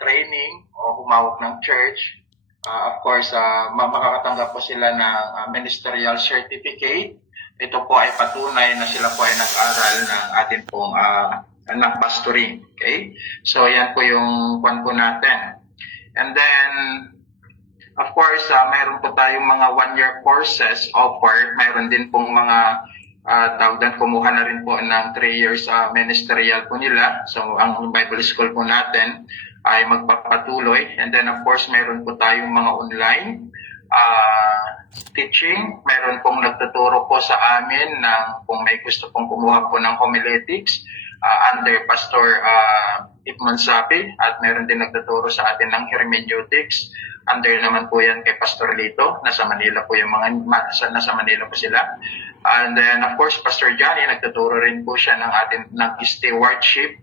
training o humawak ng church. Of course, makakatanggap po sila ng ministerial certificate. Ito po ay patunay na sila po ay nag-aral ng atin pong ng pastoring. Okay? So, yan po yung kwan po natin. And then, of course, mayroon po tayong mga one-year courses offered. Mayroon din pong mga kumuha na rin po ng 3 years ministerial po nila. So, ang Bible School po natin ay magpapatuloy. And then, of course, mayroon po tayong mga online teaching. Mayroon pong nagtuturo po sa amin ng kung may gusto pong kumuha po ng homiletics under Pastor Ipman Sapi. At mayroon din nagtuturo sa atin ng hermeneutics. Under naman po yan kay Pastor Lito. Nasa Manila po yung nasa Manila po sila. And then, of course, Pastor Johnny, nagtuturo rin po siya ng stewardship.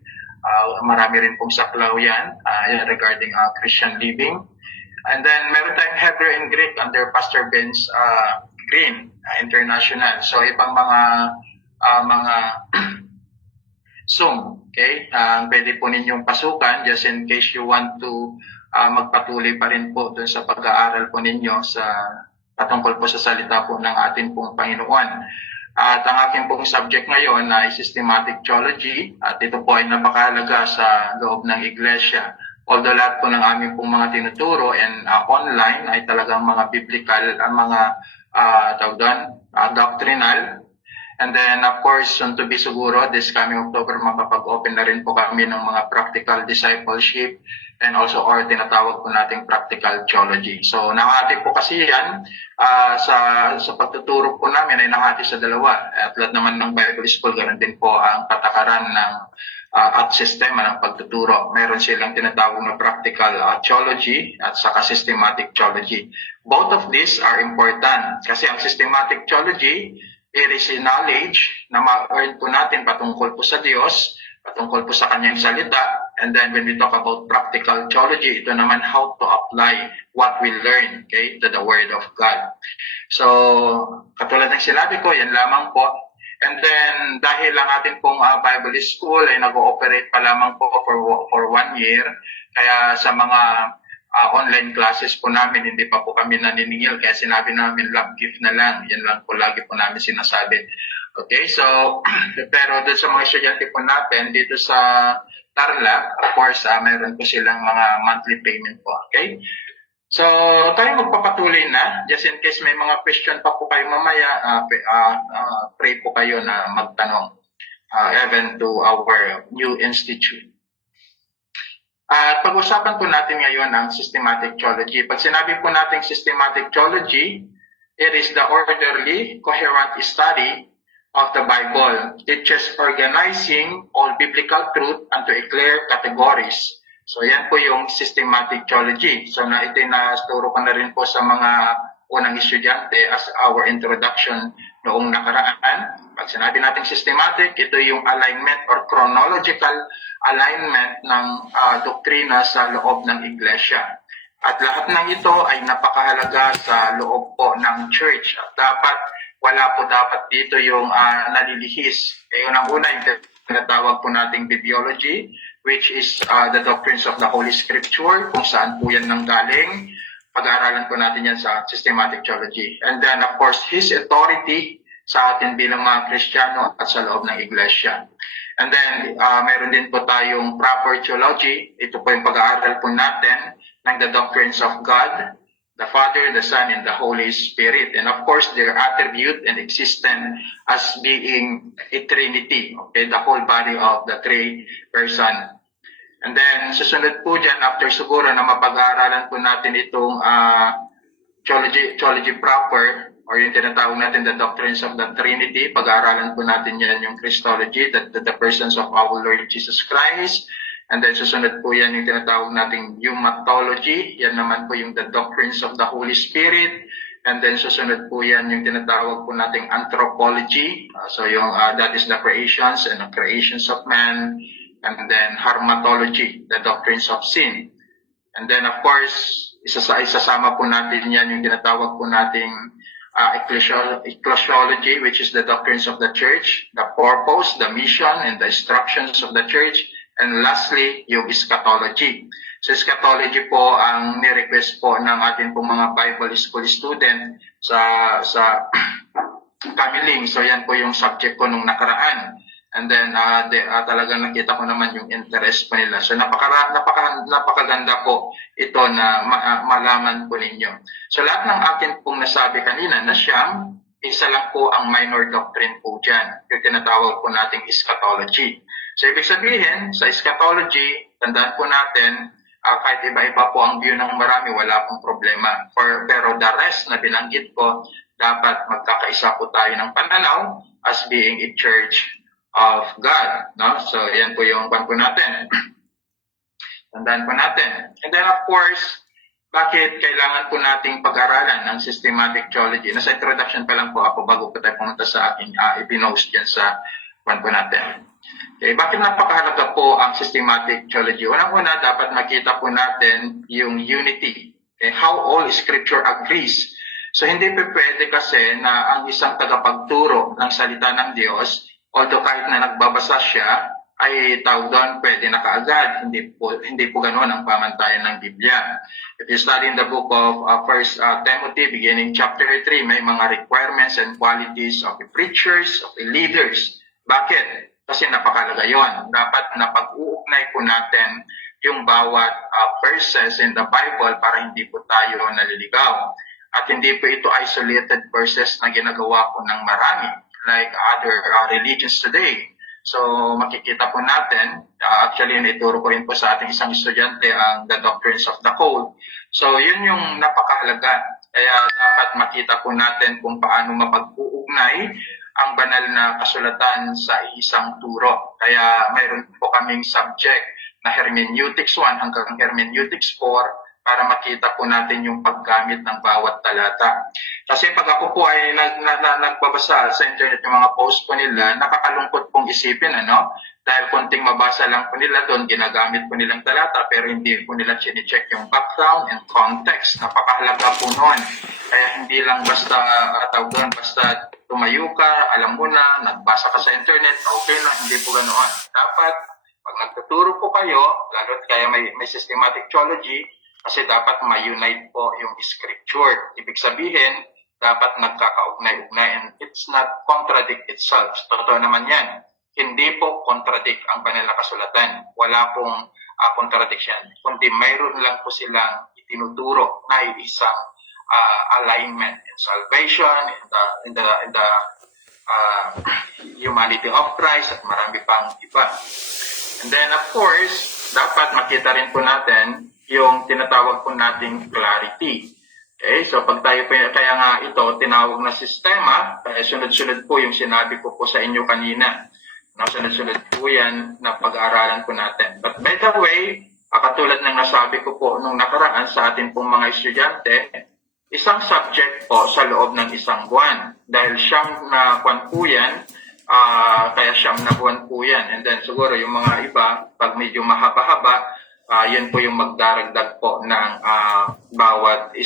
Marami rin pong saklaw yan regarding Christian living. And then, meron tayong Hebrew and Greek under Pastor Benz Green International. So, ibang mga Zoom, okay? Pwede po ninyong pasukan just in case you want to magpatuloy pa rin po dun sa pag-aaral po ninyo patungkol po sa salita po ng ating pong Panginoon. At ang aking pong subject ngayon ay systematic theology at ito po ay napakahalaga sa loob ng iglesia. Although lahat po ng aming pong mga tinuturo and online ay talagang mga biblical, doctrinal. And then, of course, soon to be siguro, this coming October, makapag-open na rin po kami ng mga practical discipleship and also or tinatawag po nating practical theology. So, nahati po kasi yan sa pagtuturo po namin ay nahati sa dalawa. At lahat naman ng Bible School, ganoon din po ang patakaran ng at sistema ng pagtuturo. Meron silang tinatawag na practical theology at saka systematic theology. Both of these are important kasi ang systematic theology, it is a knowledge na ma-earn po natin patungkol po sa Diyos, patungkol po sa Kanyang salita. And then when we talk about practical theology, ito naman how to apply what we learn, okay, to the Word of God. So, katulad ng sinabi ko, yan lamang po. And then, dahil ang ating pong Bible School ay nag-ooperate pa lamang po for 1 year, kaya sa mga online classes po namin, hindi pa po kami naniningil, kaya sinabi namin love gift na lang. Yan lang po lagi po namin sinasabi. Okay, so, pero doon sa mga estudyante po natin, dito sa Tarlac, of course, mayroon po silang mga monthly payment po. Okay? So, tayo magpapatuloy na. Just in case may mga question pa po kayo mamaya, pray po kayo na magtanong even to our new institute. At pag-usapan po natin ngayon ang systematic theology. Pag sinabi po natin systematic theology, it is the orderly, coherent study of the Bible. It teaches organizing all biblical truth into a clear categories. So yan po yung systematic theology. So ito na-sturo ko na rin po sa mga unang estudyante as our introduction noong nakaraan. Pag sinabi natin systematic, ito yung alignment or chronological alignment ng doktrina sa loob ng iglesia. At lahat ng ito ay napakahalaga sa loob po ng church. At wala po dapat dito yung nalilihis. Unang-una yung tinatawag po nating bibliology, which is the doctrines of the Holy Scripture, kung saan po yan nanggaling. Pag-aaralan po natin yan sa systematic theology. And then, of course, His authority sa atin bilang mga Kristiyano at sa loob ng iglesia. And then, mayroon din po tayong proper theology. Ito po yung pag-aaral po natin ng the doctrines of God, the Father, the Son, and the Holy Spirit. And of course, their attribute and existence as being a Trinity, okay, the whole body of the three person. And then, susunod po dyan, after siguro na mapag-aaralan po natin itong theology proper, or yung tinatawag natin the doctrines of the Trinity, pag-aaralan po natin yan yung Christology, the persons of our Lord Jesus Christ. And then susunod po yan yung tinatawag nating pneumatology. Yan naman po yung the doctrines of the Holy Spirit. And then susunod po yan yung tinatawag po nating anthropology. So yung that is the creations and the creations of man. And then hamartology, the doctrines of sin. And then of course, isasama po natin yan yung tinatawag po nating ecclesiology, which is the doctrines of the church, the purpose, the mission, and the instructions of the church. And lastly, yung eschatology. So eschatology po ang ni-request po ng ating pong mga Bible school student sa Kamiling. So yan po yung subject ko nung nakaraan. And then talagang nakita ko naman yung interest po nila. So napakaganda po ito na malaman po ninyo. So lahat ng akin pong nasabi kanina na siyang isa lang po ang minor doctrine po dyan. Yung tinatawag po nating eschatology. So ibig sabihin, sa eschatology, tandaan po natin, kahit iba-iba po ang view ng marami, wala pong problema. Pero the rest na binanggit ko, dapat magkakaisa po tayo ng pananaw as being a church of God. No? So yan po yung pan po natin. Tandaan po natin. And then of course, bakit kailangan po nating pag-aralan ng systematic theology? Nasa introduction pa lang po ako bago po tayo pumunta sa aking ipinost dyan sa pan po natin. Okay, bakit napakahalaga po ang systematic theology? Unang-una, dapat makita po natin yung unity. Okay, how all scripture agrees. So hindi po pwede kasi na ang isang tagapagturo ng salita ng Diyos, although kahit na nagbabasa siya, ay tawag doon, pwede na kaagad. Hindi po ganoon ang pamantayan ng Biblia. If you study in the book of 1 Timothy, beginning chapter 3, may mga requirements and qualities of the preachers, of the leaders. Bakit? Kasi napakalaga yon. Dapat na pag-uugnay po natin yung bawat verses in the Bible para hindi po tayo naliligaw. At hindi po ito isolated verses na ginagawa po ng marami, like other religions today. So makikita po natin, actually naituro ko rin po sa ating isang estudyante ang The Doctrines of the Code. So yun yung napakahalaga. Kaya dapat makita po natin kung paano mapag-uugnay ang banal na kasulatan sa isang turo. Kaya mayroon po kaming subject na Hermeneutics 1 hanggang Hermeneutics 4 para makita po natin yung paggamit ng bawat talata. Kasi pag ako po ay nagbabasa sa internet yung mga post po nila, nakakalungkot pong isipin, ano? Dahil konting mabasa lang po nila doon, ginagamit po nilang talata, pero hindi po nila chine-check yung background and context. Napakahalaga po noon. Kaya hindi lang basta, basta tumayo ka, alam mo na, nagbasa ka sa internet, okay lang, hindi po ganoon. Dapat, pag nagtuturo po kayo, lalo't kaya may systematic theology, kasi dapat ma-unite po yung scripture. Ibig sabihin, dapat nagkakaugnay-ugnay and it's not contradict itself. Totoo naman yan. Hindi po contradict ang banal na kasulatan. Wala pong contradiction. Kundi mayroon lang po silang itinuturo na isang alignment in salvation, in the humanity of Christ at marami pang iba. And then of course, dapat makita rin po natin yung tinatawag po nating clarity. Okay, so pag tayo kaya nga ito tinawag na sistema, sunod-sunod po yung sinabi ko po sa inyo kanina. Sunod-sunod po yan na pag-aaralan po natin. But by the way, katulad ng nasabi ko po nung nakaraan sa atin pong mga estudyante, isang subject po sa loob ng isang buwan. Dahil siyam na buwan po yan, kaya siyam na buwan po yan. And then siguro yung mga iba, pag medyo mahaba-haba, yun po yung magdaragdag po ng bawat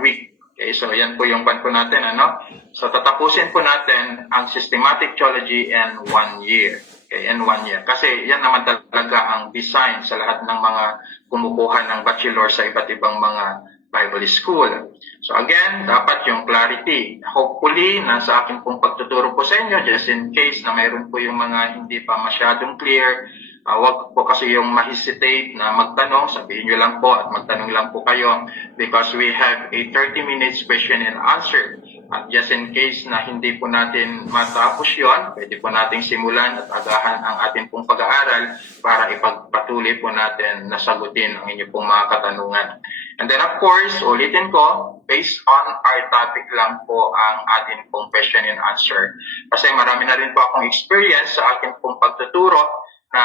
week. Okay, so yan po yung pan po natin, ano? So tatapusin po natin ang systematic theology in 1 year. Okay, in 1 year. Kasi yan naman talaga ang design sa lahat ng mga kumukuha ng bachelor sa iba't ibang mga Bible school. So again, dapat yung clarity. Hopefully, nasa akin pong pagtuturo po sa inyo, just in case na mayroon po yung mga hindi pa masyadong clear, wag po kasi yung ma-hesitate na magtanong, sabihin nyo lang po at magtanong lang po kayo because we have a 30 minutes question and answer. At just in case na hindi po natin matapos yon, pwede po nating simulan at agahan ang ating pong pag-aaral para ipagpatuloy po natin na sagutin ang inyong pong mga katanungan. And then of course, ulitin ko, based on our topic lang po ang ating pong question and answer. Kasi marami na rin po akong experience sa ating pong pagtuturo na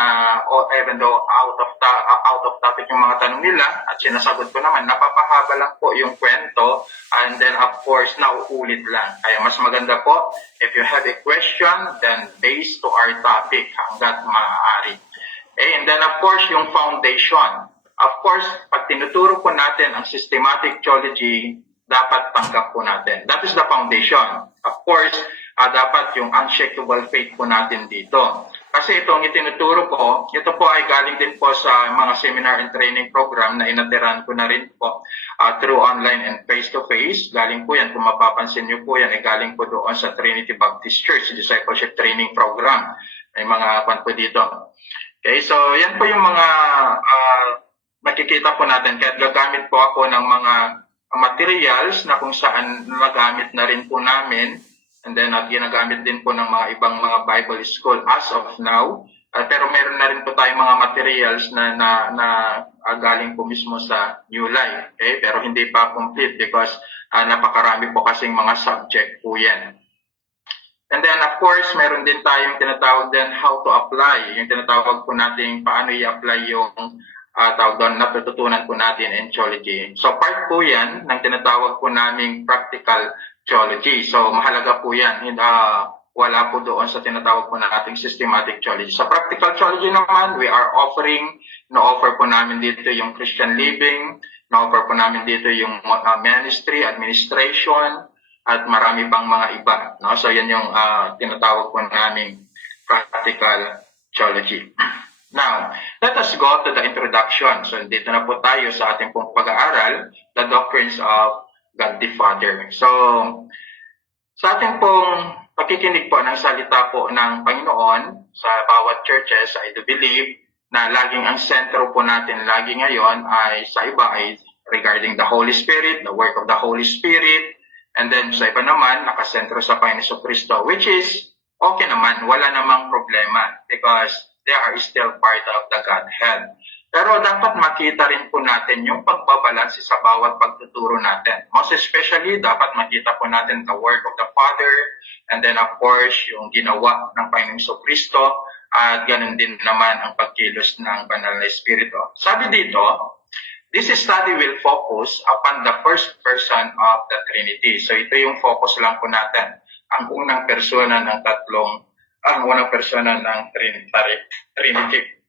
even though out of topic yung mga tanong nila at sinasagot ko naman, napapahaba lang po yung kwento and then of course nauulit lang. Kaya mas maganda po if you have a question then based to our topic hanggat maaari. Okay, and then of course yung foundation. Of course, pag tinuturo po natin ang systematic theology, dapat tanggap po natin. That is the foundation. Of course, dapat yung unshakable faith po natin dito. Kasi itong itinuturo ko, ito po ay galing din po sa mga seminar and training program na inatiran ko na rin po through online and face-to-face. Galing po yan, kung mapapansin niyo po yan, ay galing po doon sa Trinity Baptist Church Discipleship Training Program. May mga pan po dito. Okay, so yan po yung mga makikita po natin. Kaya gagamit po ako ng mga materials na kung saan nagamit na rin po namin. And then ginagamit din po ng mga ibang mga Bible school as of now. Pero meron na rin po tayong mga materials na galing po mismo sa New Life. Okay? Pero hindi pa complete because napakarami po kasing mga subject po yan. And then of course, meron din tayong tinatawag din how to apply. Yung tinatawag po natin paano i-apply yung tawag doon natututunan po natin in theology. So part po yan ng tinatawag po naming practical theology. So, mahalaga po yan. Wala po doon sa tinatawag po na ating systematic theology. Sa practical theology naman, we are offering, na-offer po namin dito yung Christian living, na-offer po namin dito yung ministry, administration, at marami pang mga iba. No? So, yan yung tinatawag po namin practical theology. Now, let us go to the introduction. So, dito na po tayo sa ating pong pag-aaral, the doctrines of God the Father. So, sa ating pong pakikinig po ng salita po ng Panginoon sa bawat churches, I do believe na laging ang sentro po natin lagi ngayon ay sa iba ay regarding the Holy Spirit, the work of the Holy Spirit, and then sa iba naman nakasentro sa Panginoon Kristo, which is okay naman, wala namang problema because they are still part of the Godhead. Pero dapat makita rin po natin yung pagbabalanse sa bawat pagtuturo natin. Most especially, dapat makita po natin the work of the Father, and then of course, yung ginawa ng Panginoong Kristo, at ganun din naman ang pagkilos ng Banal na Espiritu. Sabi dito, this study will focus upon the first person of the Trinity. So ito yung focus lang po natin. Ang unang persona ng Trinity.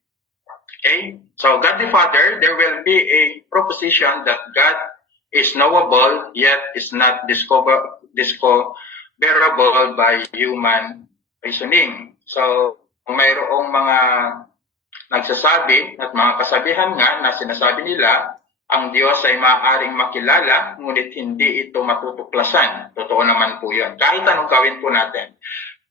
Okay? So, God the Father, there will be a proposition that God is knowable, yet is not discoverable by human reasoning. So, mayroong mga nagsasabi at mga kasabihan nga na sinasabi nila, ang Diyos ay maaaring makilala, ngunit hindi ito matutuklasan. Totoo naman po yun. Kahit anong gawin po natin,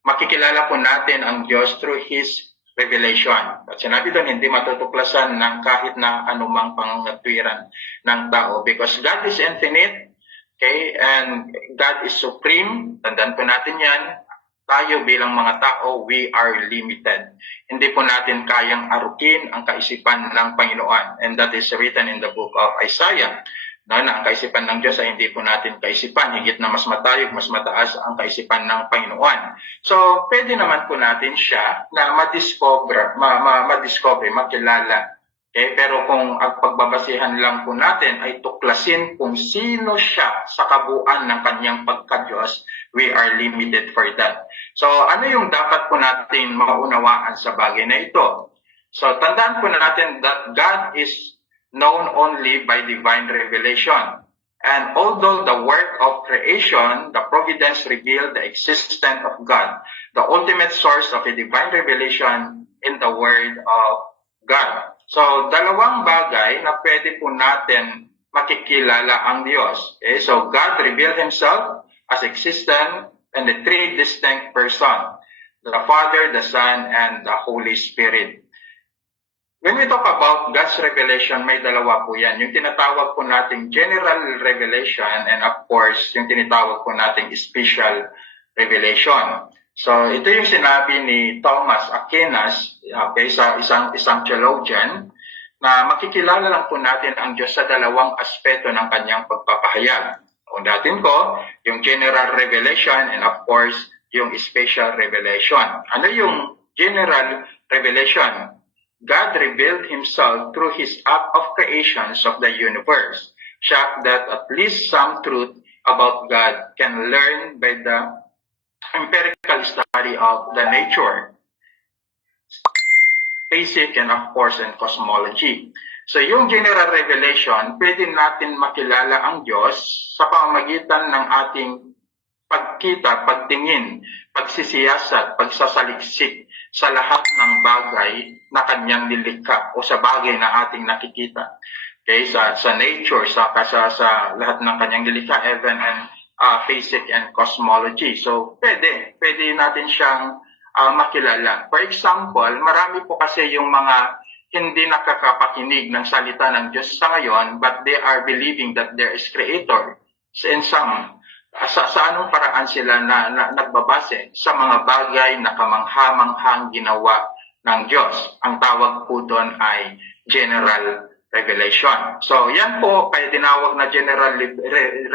makikilala po natin ang Diyos through His revelation. At sinabi doon, hindi matutuklasan ng kahit na anumang pangatwiran ng tao. Because God is infinite, okay, and God is supreme. Tandaan po natin yan. Tayo bilang mga tao, we are limited. Hindi po natin kayang arukin ang kaisipan ng Panginoon. And that is written in the book of Isaiah. Na ang kaisipan ng Diyos ay hindi po natin kaisipan, higit na mas matayog, mas mataas ang kaisipan ng Panginoon. So, pwede naman po natin siya na madiscover, makilala. Okay? Pero kung ang pagbabasihan lang po natin ay tuklasin kung sino siya sa kabuuan ng kanyang pagka-Diyos, we are limited for that. So, ano yung dapat po natin maunawaan sa bagay na ito? So, tandaan po natin that God is known only by divine revelation. And although the work of creation, the providence revealed the existence of God, the ultimate source of a divine revelation in the Word of God. So, dalawang bagay na pwede po natin makikilala ang Diyos. Okay? So, God revealed Himself as existent and the three distinct persons, the Father, the Son, and the Holy Spirit. When we talk about God's revelation, may dalawa po yan. Yung tinatawag po nating general revelation and of course, yung tinatawag po nating special revelation. So, ito yung sinabi ni Thomas Aquinas, okay, sa isang theologian, na makikilala lang po natin ang Diyos sa dalawang aspeto ng kanyang pagpapahayag. Unatin ko, yung general revelation and of course, yung special revelation. Ano yung general revelation? God revealed Himself through His act of creations of the universe, such that at least some truth about God can learn by the empirical study of the nature, basic and of course in cosmology. So yung general revelation, pwede natin makilala ang Diyos sa pamamagitan ng ating pagkita, pagtingin, pagsisiyasat, pagsasaliksik sa lahat ng bagay na kanyang nilikha o sa bagay na ating nakikita. Okay, sa nature, sa lahat ng kanyang nilikha, heaven and physics and cosmology. So, pwede natin siyang makilala. For example, marami po kasi yung mga hindi nakakapakinig ng salita ng Diyos sa ngayon, but they are believing that there is Creator. In some, sa anong paraan sila na nagbabase sa mga bagay na kamangha-manghang ginawa ng Diyos. Ang tawag po doon ay general revelation. So, yan po, kaya tinawag na general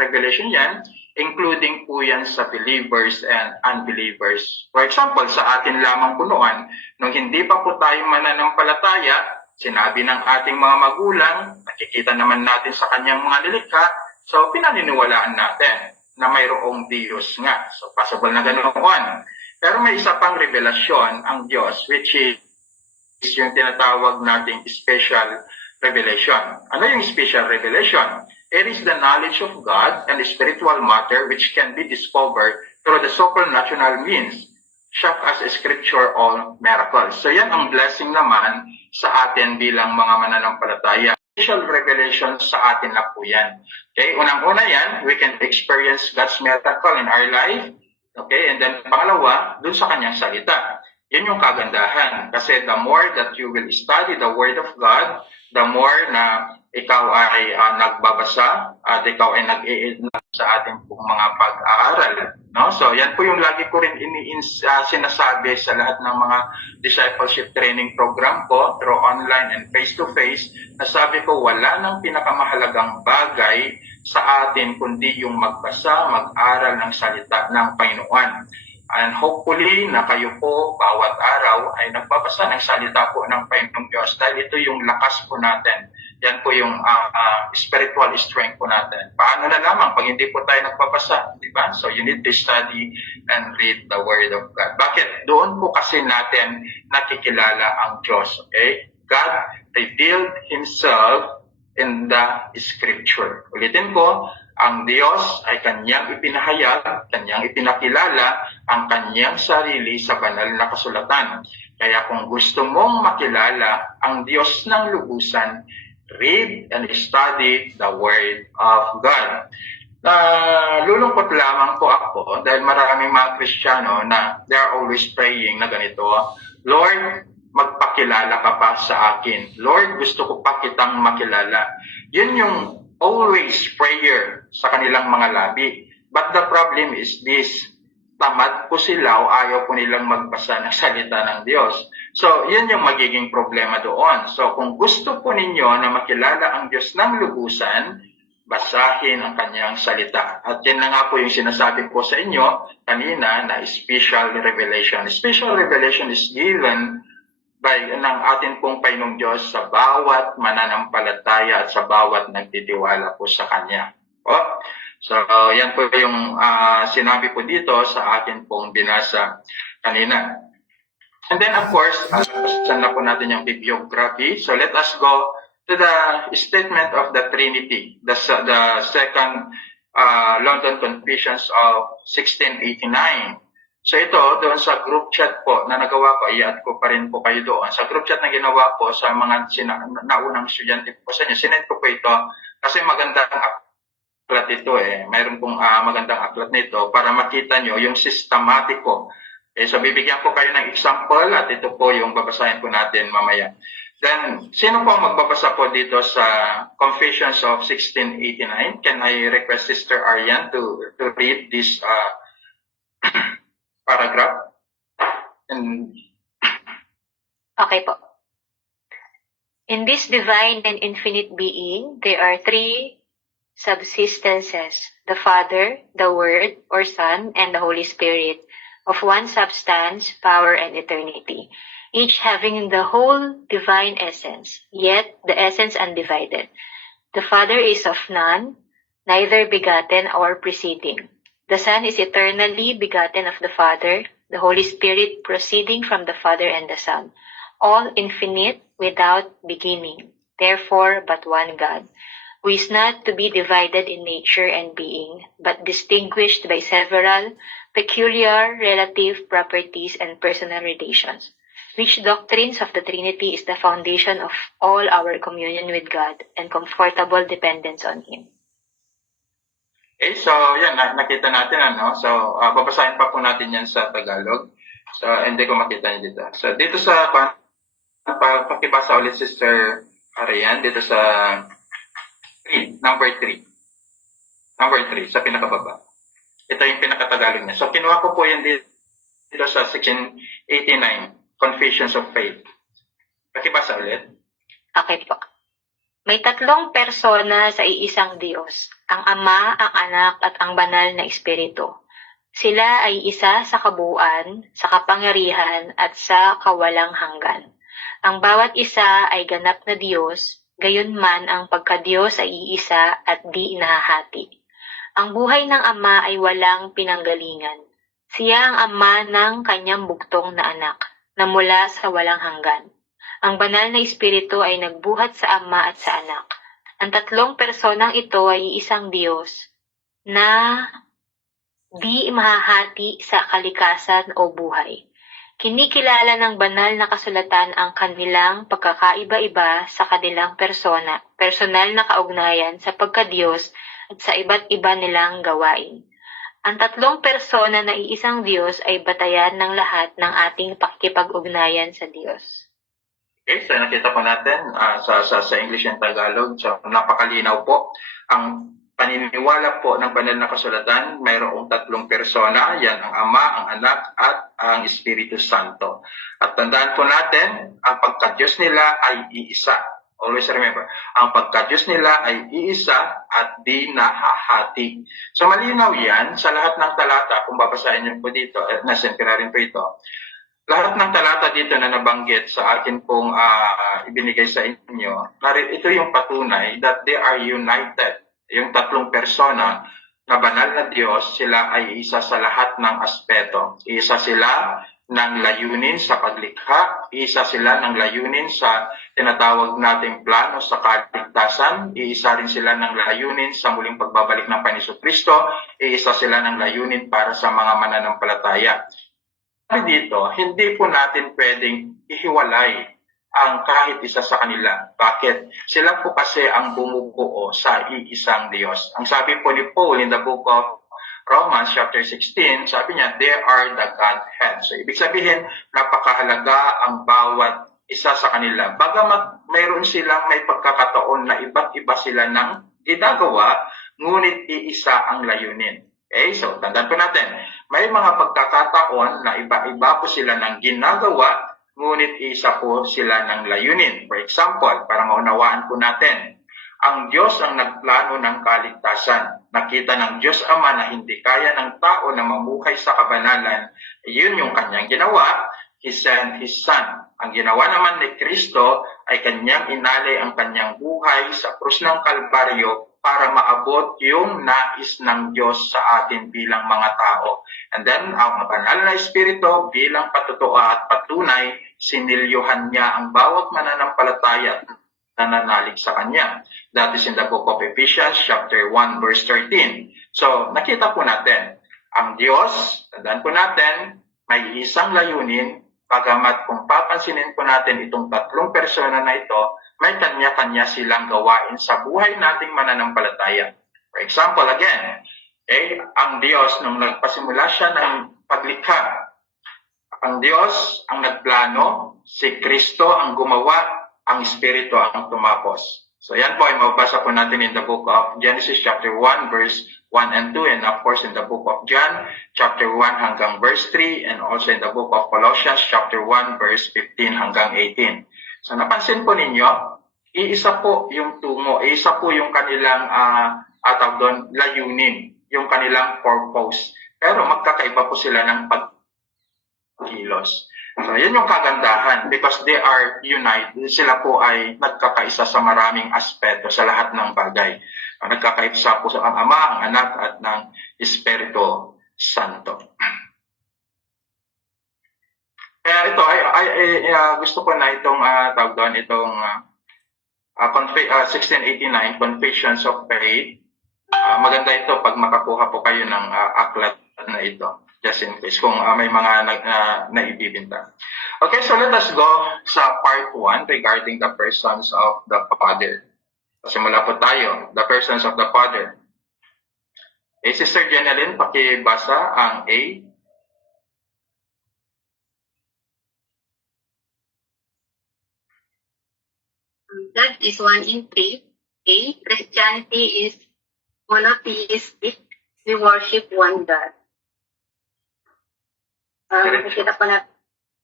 revelation yan, including po yan sa believers and unbelievers. For example, sa atin lamang po noon, nung hindi pa po tayo mananampalataya, sinabi ng ating mga magulang, nakikita naman natin sa kanyang mga nilikha, so pinaniniwalaan natin na mayroong Diyos nga. So, possible na ganoon. Pero may isa pang revelasyon ang Diyos, which is yung tinatawag nating special revelation. Ano yung special revelation? It is the knowledge of God and the spiritual matter which can be discovered through the supernatural means, such as scripture or miracles. So yan ang blessing naman sa atin bilang mga mananampalataya. Special revelation sa atin na po yan. Okay, unang-una yan, we can experience God's miracle in our life. Okay, and then pangalawa, dun sa kanyang salita. Yan yung kagandahan. Kasi the more that you will study the Word of God, the more na ikaw ay nagbabasa at ikaw ay nag-i-ignite sa ating pong mga pag-aaral. No? So, yan po yung lagi ko rin sinasabi sa lahat ng mga discipleship training program ko through online and face-to-face. Nasabi ko, wala nang pinakamahalagang bagay sa atin kundi yung magbasa, mag-aral ng salita ng Panginoon. And hopefully na kayo po bawat araw ay nagbabasa ng salita po ng Panginoong Diyos dahil ito yung lakas po natin. Yan po yung spiritual strength po natin. Paano na lamang pag hindi po tayo nagbabasa, di ba? So you need to study and read the Word of God. Bakit? Doon po kasi natin nakikilala ang Diyos. Okay? God revealed Himself in the Scripture. Ulitin ko, ang Diyos ay kanyang ipinahayag, kanyang ipinakilala ang kanyang sarili sa banal na kasulatan. Kaya kung gusto mong makilala ang Diyos ng lubusan, read and study the Word of God. Lulungkot lamang po ako dahil maraming mga Kristiyano na they are always praying na ganito, Lord, magpakilala ka pa sa akin. Lord, gusto ko pa kitang makilala. Yun yung always prayer sa kanilang mga labi. But the problem is this, tamad po sila o ayaw po nilang magbasa ng salita ng Diyos. So, yun yung magiging problema doon. So, kung gusto po ninyo na makilala ang Diyos ng lubusan, basahin ang kanyang salita. At yan na nga po yung sinasabi ko sa inyo kanina na special revelation. Special revelation is given ng atin pong Panginoong Diyos sa bawat mananampalataya at sa bawat nagtitiwala po sa Kanya. So, yan po yung sinabi po dito sa akin pong binasa kanina. And then, of course, saan na po natin yung bibliography. So, let us go to the statement of the Trinity, the second London Confessions of 1689. So ito, doon sa group chat po na nagawa ko, i-add ko pa rin po kayo doon. Sa group chat na ginawa ko sa mga naunang estudyante po sa inyo, sinend ko po ito kasi magandang aklat ito Mayroon pong magandang aklat nito para makita nyo yung systematiko. So bibigyan ko kayo ng example at ito po yung babasahin po natin mamaya. Then, sino po ang magbabasa po dito sa Confessions of 1689? Can I request Sister Arian to read this paragraph? Okay po. In this divine and infinite being, there are three subsistences, the Father, the Word, or Son, and the Holy Spirit, of one substance, power, and eternity, each having the whole divine essence, yet the essence undivided. The Father is of none, neither begotten or preceding. The Son is eternally begotten of the Father, the Holy Spirit proceeding from the Father and the Son, all infinite without beginning, therefore but one God, who is not to be divided in nature and being, but distinguished by several peculiar relative properties and personal relations. which doctrines of the Trinity is the foundation of all our communion with God and comfortable dependence on Him. Okay, so yan, nakita natin So, babasahin pa po natin yan sa Tagalog. So, hindi ko makita niyo dito. So, dito sa, pakibasa ulit Sister Arian, dito sa number 3. Number 3, sa pinakababa. Ito yung pinakatagalog niya. So, kinuha ko po yan dito sa section 89, Confessions of Faith. Pakibasa ulit. Okay po. May tatlong persona sa iisang Diyos, ang Ama, ang Anak, at ang Banal na Espiritu. Sila ay isa sa kabuuan, sa kapangyarihan, at sa kawalang hanggan. Ang bawat isa ay ganap na Diyos, gayunman ang pagka-Diyos ay iisa at di inahahati. Ang buhay ng Ama ay walang pinanggalingan. Siya ang Ama ng kanyang bugtong na anak, na mula sa walang hanggan. Ang banal na Espiritu ay nagbuhat sa Ama at sa Anak. Ang tatlong personang ito ay isang Diyos na di mahahati sa kalikasan o buhay. Kinikilala ng banal na kasulatan ang kanilang pagkakaiba-iba sa kanilang personal na kaugnayan sa pagka-Diyos at sa iba't iba nilang gawain. Ang tatlong persona na iisang Diyos ay batayan ng lahat ng ating pakikipag-ugnayan sa Diyos. Okay, so nakita po natin sa English and Tagalog. So, napakalinaw po. Ang paniniwala po ng banal na kasulatan, mayroong tatlong persona. Yan ang Ama, ang Anak, at ang Espiritu Santo. At tandaan po natin, ang pagka-Diyos nila ay iisa. Always remember, ang pagka-Diyos nila ay iisa at di nahahati. So malinaw yan sa lahat ng talata. Kung babasahin niyo po dito, nasentira rin po ito. Lahat ng talata dito na nabanggit sa akin pong ibinigay sa inyo, ito yung patunay that they are united. Yung tatlong persona na banal na Diyos, sila ay isa sa lahat ng aspeto. Isa sila ng layunin sa paglikha, isa sila ng layunin sa tinatawag nating plano sa kaligtasan, isa rin sila ng layunin sa muling pagbabalik ng Panginoon Kristo, isa sila ng layunin para sa mga mananampalataya. Dito, hindi po natin pwedeng ihiwalay ang kahit isa sa kanila. Bakit? Sila po kasi ang bumubuo sa iisang Diyos. Ang sabi po ni Paul in the book of Romans chapter 16, sabi niya, they are the Godhead. So, ibig sabihin, napakahalaga ang bawat isa sa kanila. Bagamat mayroon silang may pagkakataon na iba't iba sila ng ginagawa, ngunit iisa ang layunin. Okay, so tandaan po natin, may mga pagkakataon na iba-iba po sila ng ginagawa, ngunit isa po sila ng layunin. For example, para maunawaan po natin, ang Diyos ang nagplano ng kaligtasan. Nakita ng Diyos Ama na hindi kaya ng tao na mamuhay sa kabanalan. Yun yung kanyang ginawa, He sent His Son. Ang ginawa naman ni Kristo ay kanyang inalay ang kanyang buhay sa krus ng Kalbaryo para maabot yung nais ng Diyos sa atin bilang mga tao. And then, ang banal na Espiritu bilang patotoo at patunay, sinilyuhan niya ang bawat mananampalataya na nanalig sa Kanya. That is in the book of Ephesians chapter 1 verse 13. So, nakita po natin, ang Diyos, tandaan po natin, may isang layunin, pagamat kung papansinin po natin itong tatlong persona na ito, may kanya-kanya silang gawain sa buhay nating mananampalataya. For example, again, ang Diyos, nung nagpasimula siya ng paglikha, ang Diyos ang nagplano, si Kristo ang gumawa, ang Espiritu ang tumapos. So yan po ay mababasa po natin in the book of Genesis chapter 1 verse 1 and 2 and of course in the book of John chapter 1 hanggang verse 3 and also in the book of Colossians chapter 1 verse 15 hanggang 18. So napansin po ninyo, iisa po yung tungo, iisa po yung kanilang layunin, yung kanilang purpose. Pero magkakaiba po sila ng pagkilos. So, yun yung kagandahan because they are united. Sila po ay nagkakaisa sa maraming aspeto sa lahat ng bagay. Nagkakaisa po sa ang Ama, ang Anak, at ng Espiritu Santo. Kaya ito, gusto ko na itong tawag doon, itong 1689, Confessions of Faith. Maganda ito pag makakuha po kayo ng aklat na ito. Just in case, kung may mga naibibinta. Okay, so let us go sa part 1 regarding the persons of the Father. Simula po tayo, the persons of the Father. Sister Jeneline, pakibasa ang A. God is one in three. A. Christianity is monotheistic. We worship one God. Nakikita po na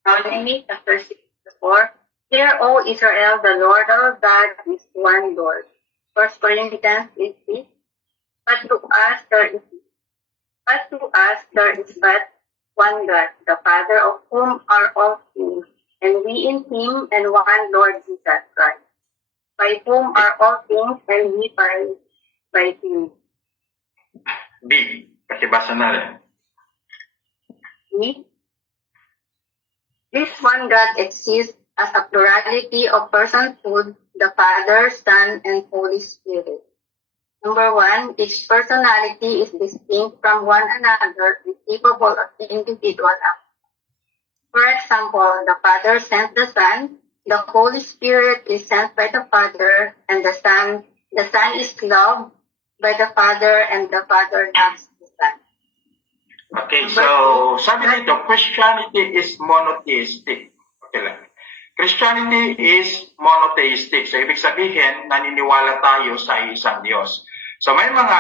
Deuteronomy chapter 6:4. Hear, O Israel, the Lord our God is one Lord. 1 Corinthians 8:6. But to us there is but one God, the Father of whom are all things, and we in Him, and one Lord Jesus Christ, by whom are all things, and we by Him. B. Pakibasa na rin. B. This one God exists as a plurality of personhood, the Father, Son, and Holy Spirit. Number 1, each personality is distinct from one another and capable of individual act. For example, the Father sent the Son, the Holy Spirit is sent by the Father, and the Son is loved by the Father, and the Father loves the Son. Okay, so sabi dito, Christianity is monotheistic. Okay lang. Christianity is monotheistic. So ibig sabihin, naniniwala tayo sa isang Diyos. So may mga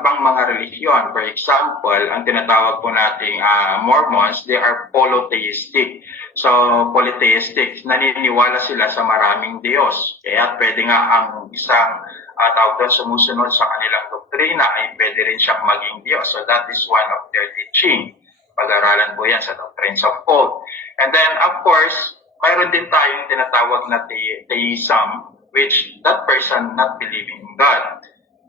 ibang mga relihiyon. For example, ang tinatawag po nating Mormons, they are polytheistic. So polytheistic, naniniwala sila sa maraming Diyos. Kaya pwede nga ang isang tawag doon sumusunod sa kanilang doktrina ay pwede rin siyang maging Diyos. So that is one of their teaching. Pag-aralan po yan sa Doctrines of Old. And then, of course, mayroon din tayong tinatawag na theism, which that person not believing in God.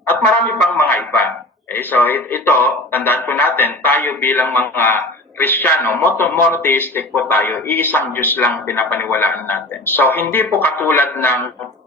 At marami pang mga iba. Okay, so ito, tandaan po natin, tayo bilang mga Kristiyano, monotheistic po tayo, iisang Diyos lang pinapaniwalaan natin. So hindi po katulad ng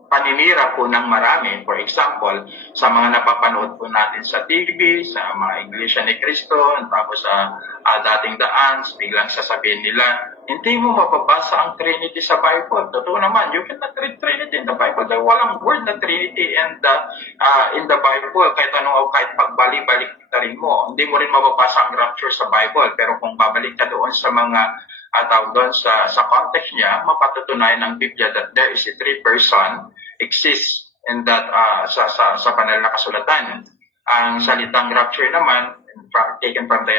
paninira po ng marami. For example, sa mga napapanood po natin sa TV, sa mga Iglesia ni Cristo, tapos sa dating daan, biglang sasabihin nila, hindi mo mababasa ang Trinity sa Bible. Totoo naman, you cannot read Trinity in the Bible dahil walang word na Trinity in the Bible. Kahit kahit pagbalik-balik rin mo, hindi mo rin mababasa ang rapture sa Bible. Pero kung babalik ka doon sa mga tawag doon sa context niya, mapatutunayan ng Biblia that there is a three-person exists in that sa banal na kasulatan. Ang salitang rapture naman, taken from the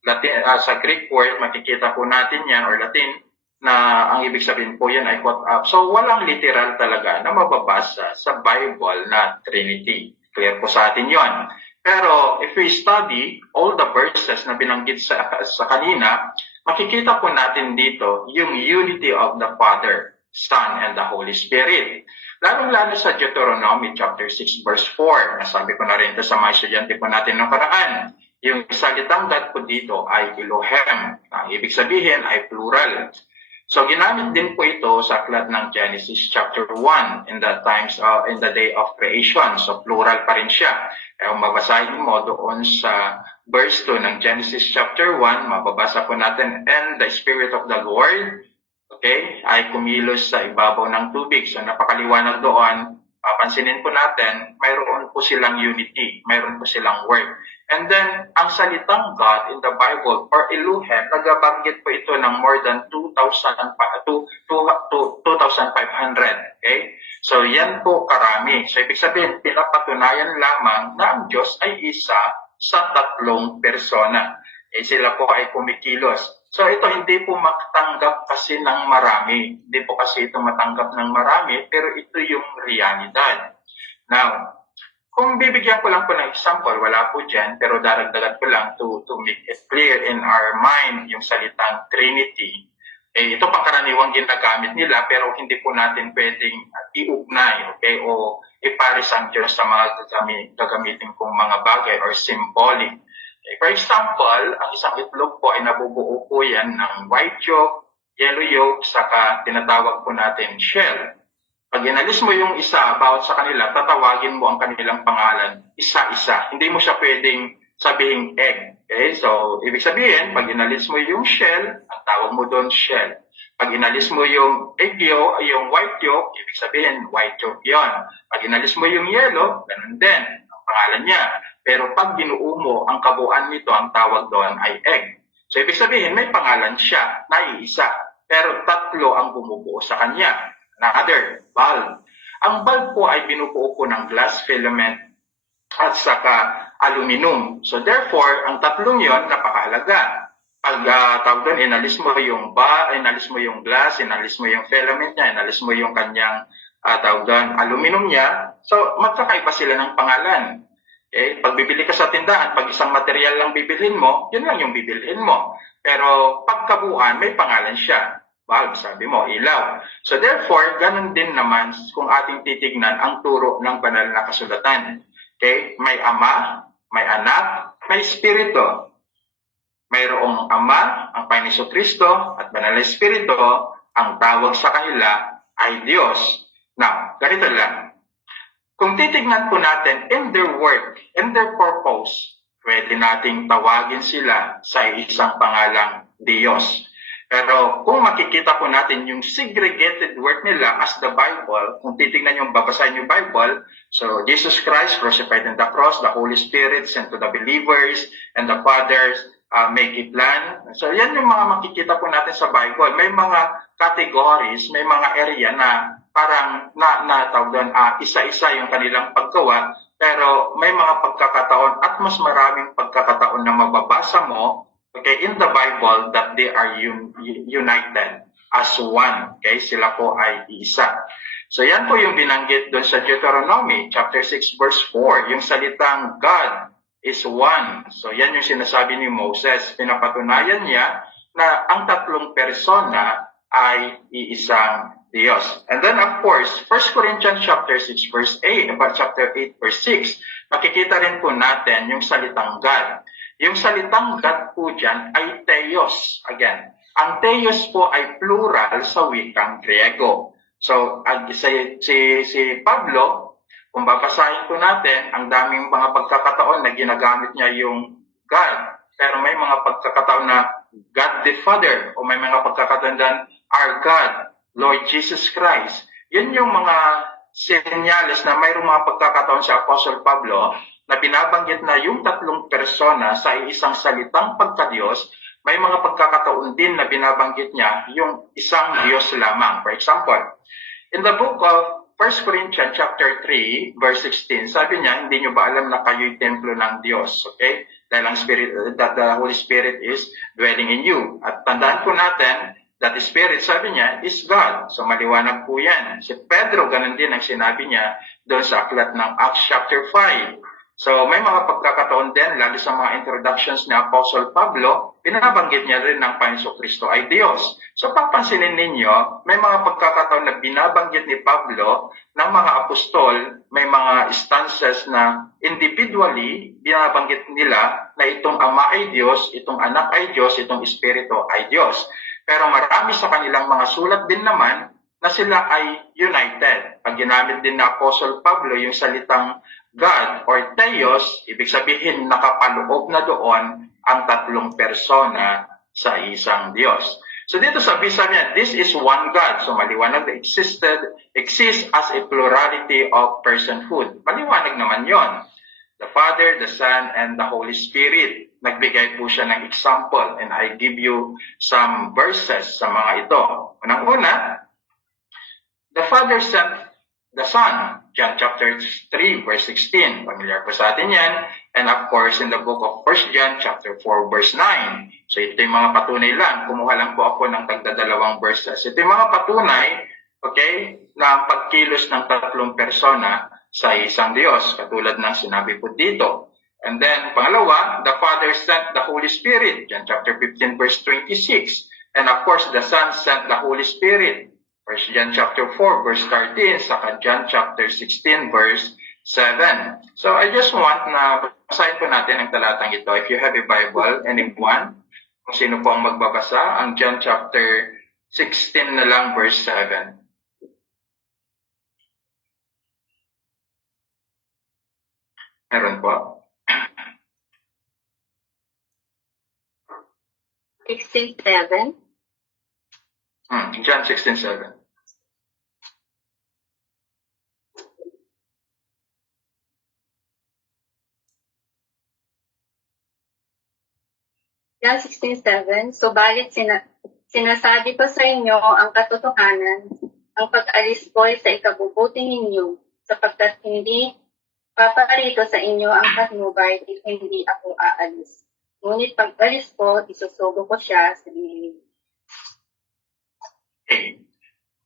Latin, sa Greek word, makikita po natin yan, or Latin, na ang ibig sabihin po yan ay caught up. So walang literal talaga na mababasa sa Bible na Trinity. Clear po sa atin yon. Pero if we study all the verses na binanggit sa kanina, makikita po natin dito yung unity of the Father, Son, and the Holy Spirit. Lalong-lalo sa Deuteronomy chapter 6 verse 4. Nasabi ko na rin ito sa mga estudyante po natin noong karaan. Yung salitang God po dito ay Elohim. Ang ibig sabihin ay plural. So ginamit din po ito sa aklat ng Genesis chapter 1 in the day of creation. So plural pa rin siya. Kung mabasahin mo doon sa verse 2 ng Genesis chapter 1, mababasa po natin, and the Spirit of the Lord, okay, ay kumilos sa ibabaw ng tubig. So napakaliwanag doon. Papansinin po natin, mayroon po silang unity, mayroon po silang word. And then, ang salitang God in the Bible, or Elohim, nagabanggit po ito ng more than 2,500. Okay? So, yan po karami. So, ibig sabihin, pinapatunayan lamang na ang Diyos ay isa sa tatlong persona. Sila po ay kumikilos. So ito hindi po matanggap kasi ng marami. Hindi po kasi ito matanggap ng marami, pero ito yung realidad. Now, kung bibigyan ko lang po ng example, wala po dyan, pero daragdagan ko lang to make it clear in our mind yung salitang Trinity. Ito pangkaraniwang ginagamit nila, pero hindi po natin pwedeng iugnay, okay, o iparis ang Diyos sa mga gagamitin kong mga bagay or symbolic. For example, ang isang itlog po ay nabubuo po yan ng white yolk, yellow yolk, saka tinatawag po natin shell. Pag inalis mo yung isa, bawat sa kanila, tatawagin mo ang kanilang pangalan, isa-isa. Hindi mo siya pwedeng sabihing egg. Okay? So, ibig sabihin, pag inalis mo yung shell, ang tawag mo doon shell. Pag inalis mo yung egg yolk, yung white yolk, ibig sabihin white yolk yon. Pag inalis mo yung yellow, ganun din ang pangalan niya. Pero pag binuo mo ang kabuuan nito, ang tawag doon ay egg. So, ibig sabihin, may pangalan siya, naiisa. Pero tatlo ang bumubuo sa kanya. Another, bulb. Ang bulb po ay binubuo po ng glass filament at saka aluminum. So therefore, ang tatlong yon napakahalaga. Pag tawag doon, inalis mo yung inalis mo yung glass, inalis mo yung filament niya, inalis mo yung kanyang tawag doon, aluminum niya. So magkakaiba sila ng pangalan. Okay? Pag bibili ka sa tindahan, pag isang material lang bibilhin mo, yun lang yung bibilhin mo. Pero pagkabuuan, may pangalan siya. Bulb, sabi mo, ilaw. So therefore, ganun din naman kung ating titignan ang turo ng banal na kasulatan. Okay? May Ama, may Anak, may Espiritu. Mayroong Ama, ang Panginoon Kristo, at Banal na Espiritu, ang tawag sa kanila ay Diyos. Now, ganito lang. Kung titignan po natin in their work, in their purpose, pwede nating tawagin sila sa isang pangalang Diyos. Pero kung makikita po natin yung segregated work nila as the Bible, kung titignan yung babasahin yung Bible, so Jesus Christ crucified on the cross, the Holy Spirit sent to the believers, and the fathers make it plan. So yan yung mga makikita po natin sa Bible. May mga categories, may mga area na parang tawag doon, isa-isa yung kanilang paggawa, pero may mga pagkakataon at mas maraming pagkakataon na mababasa mo, okay, in the Bible that they are united as one. Okay, sila po ay isa. So yan po yung binanggit doon sa Deuteronomy chapter 6 verse 4, yung salitang God is one. So yan yung sinasabi ni Moses. Pinapatunayan niya na ang tatlong persona ay iisang Diyos. And then of course, 1 Corinthians chapter 6 verse 8, chapter 8 verse 6, makikita rin po natin yung salitang God. Yung salitang God po dyan ay Theos. Again, ang Theos po ay plural sa wikang Griego. So, si Pablo, kung babasahin po natin, ang daming mga pagkakataon na ginagamit niya yung God. Pero may mga pagkakataon na God the Father, o may mga pagkakataon na our God, Lord Jesus Christ. Yun yung mga senyales na mayroong mga pagkakataon sa Apostle Pablo na binabanggit na yung tatlong persona sa isang salitang pagka-Diyos, may mga pagkakataon din na binabanggit niya yung isang Diyos lamang. For example, in the book of 1 Corinthians chapter 3, verse 16, sabi niya, hindi nyo ba alam na kayo'y templo ng Diyos? Okay? Dahil ang Spirit, that the Holy Spirit is dwelling in you. At tandaan po natin, that the Spirit, sabi niya, is God. So maliwanag po yan. Si Pedro, ganun din ang sinabi niya doon sa aklat ng Acts chapter 5. So may mga pagkakataon din, lalo sa mga introductions ni Apostle Pablo, binabanggit niya rin ng Panginoon Kristo ay Diyos. So papansinin ninyo, may mga pagkakataon na binabanggit ni Pablo ng mga apostol, may mga instances na individually binabanggit nila na itong Ama ay Diyos, itong Anak ay Diyos, itong Espiritu ay Diyos. Pero marami sa kanilang mga sulat din naman na sila ay united. Pag ginamit din na Apostle Pablo yung salitang God or Theos, ibig sabihin nakapaloob na doon ang tatlong persona sa isang Diyos. So dito sabi sa niya, this is one God. So maliwanag na exists as a plurality of personhood. Maliwanag naman yon. The Father, the Son, and the Holy Spirit. Nagbigay po siya ng example and I give you some verses sa mga ito. Unang-una, the Father sent the Son, John chapter 3, verse 16. Familiar po sa atin yan. And of course, in the book of 1 John chapter 4, verse 9. So ito yung mga patunay lang. Kumuha lang po ako ng tagdadalawang verses. Ito yung mga patunay, okay, na pagkilos ng tatlong persona sa isang Diyos, katulad ng sinabi po dito. And then, pangalawa, the Father sent the Holy Spirit, John chapter 15, verse 26. And of course, the Son sent the Holy Spirit, 1 John chapter 4, verse 13, saka John chapter 16, verse 7. So I just want na basahin po natin ang talatang ito. If you have a Bible, anyone, kung sino po ang magbabasa, ang John chapter 16 na lang, verse 7. Meron po. 16:7. John 16:7. John 16:7, subalit sinasabi ko sa inyo ang katotohanan, ang pag-alis ko ay sa ikabubuti ninyo, sapagkat hindi paparito sa inyo ang patnubay at hindi ako aalis. Ngunit pag-alis ko, isusugo ko siya sa inyo. Okay.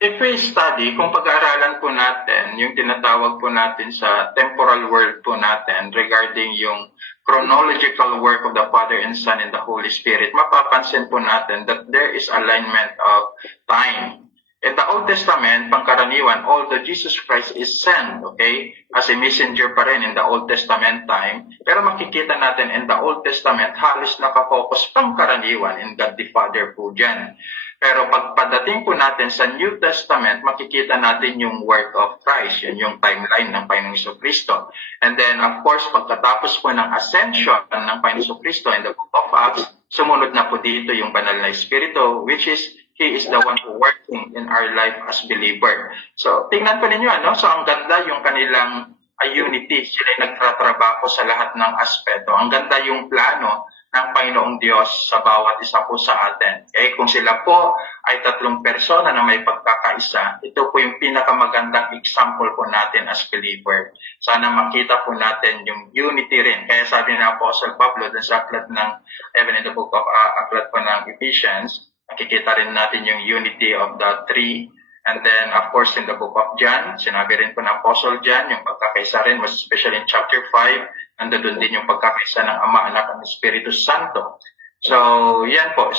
If we study, kung pag-aaralan po natin, yung tinatawag po natin sa temporal world po natin regarding yung chronological work of the Father and Son and the Holy Spirit, mapapansin po natin that there is alignment of time. In the Old Testament, pangkaraniwan, although Jesus Christ is sent, okay, as a messenger pa rin in the Old Testament time, pero makikita natin in the Old Testament, halos nakafocus pangkaraniwan in God the Father po dyan. Pero pagpadating po natin sa New Testament, makikita natin yung work of Christ, yun yung timeline ng Panginoong Jesucristo. And then, of course, pagkatapos po ng ascension ng Panginoong Jesucristo in the book of Acts, sumunod na po dito yung banal na Espiritu, which is, He is the one who working in our life as believer. So, tingnan po ninyo, ano? So, ang ganda yung kanilang unity. Sila nagtatrabaho sa lahat ng aspeto. Ang ganda yung plano ng Panginoong Diyos sa bawat isa po sa atin. Okay? Kung sila po ay 3 persona na may pagkakaisa, ito po yung pinakamagandang example po natin as believer. Sana makita po natin yung unity rin. Kaya sabi na Apostle Pablo dun sa aklat ng, even in the book of aklat po ng Ephesians, makikita rin natin yung unity of the three. And then, of course, in the book of John, sinabi rin po ng Apostle John, yung pagkakaisa rin, most especially in chapter 5, nandoon din yung pagkakaisa ng Ama, Anak, at Espiritu Santo. So, yan po.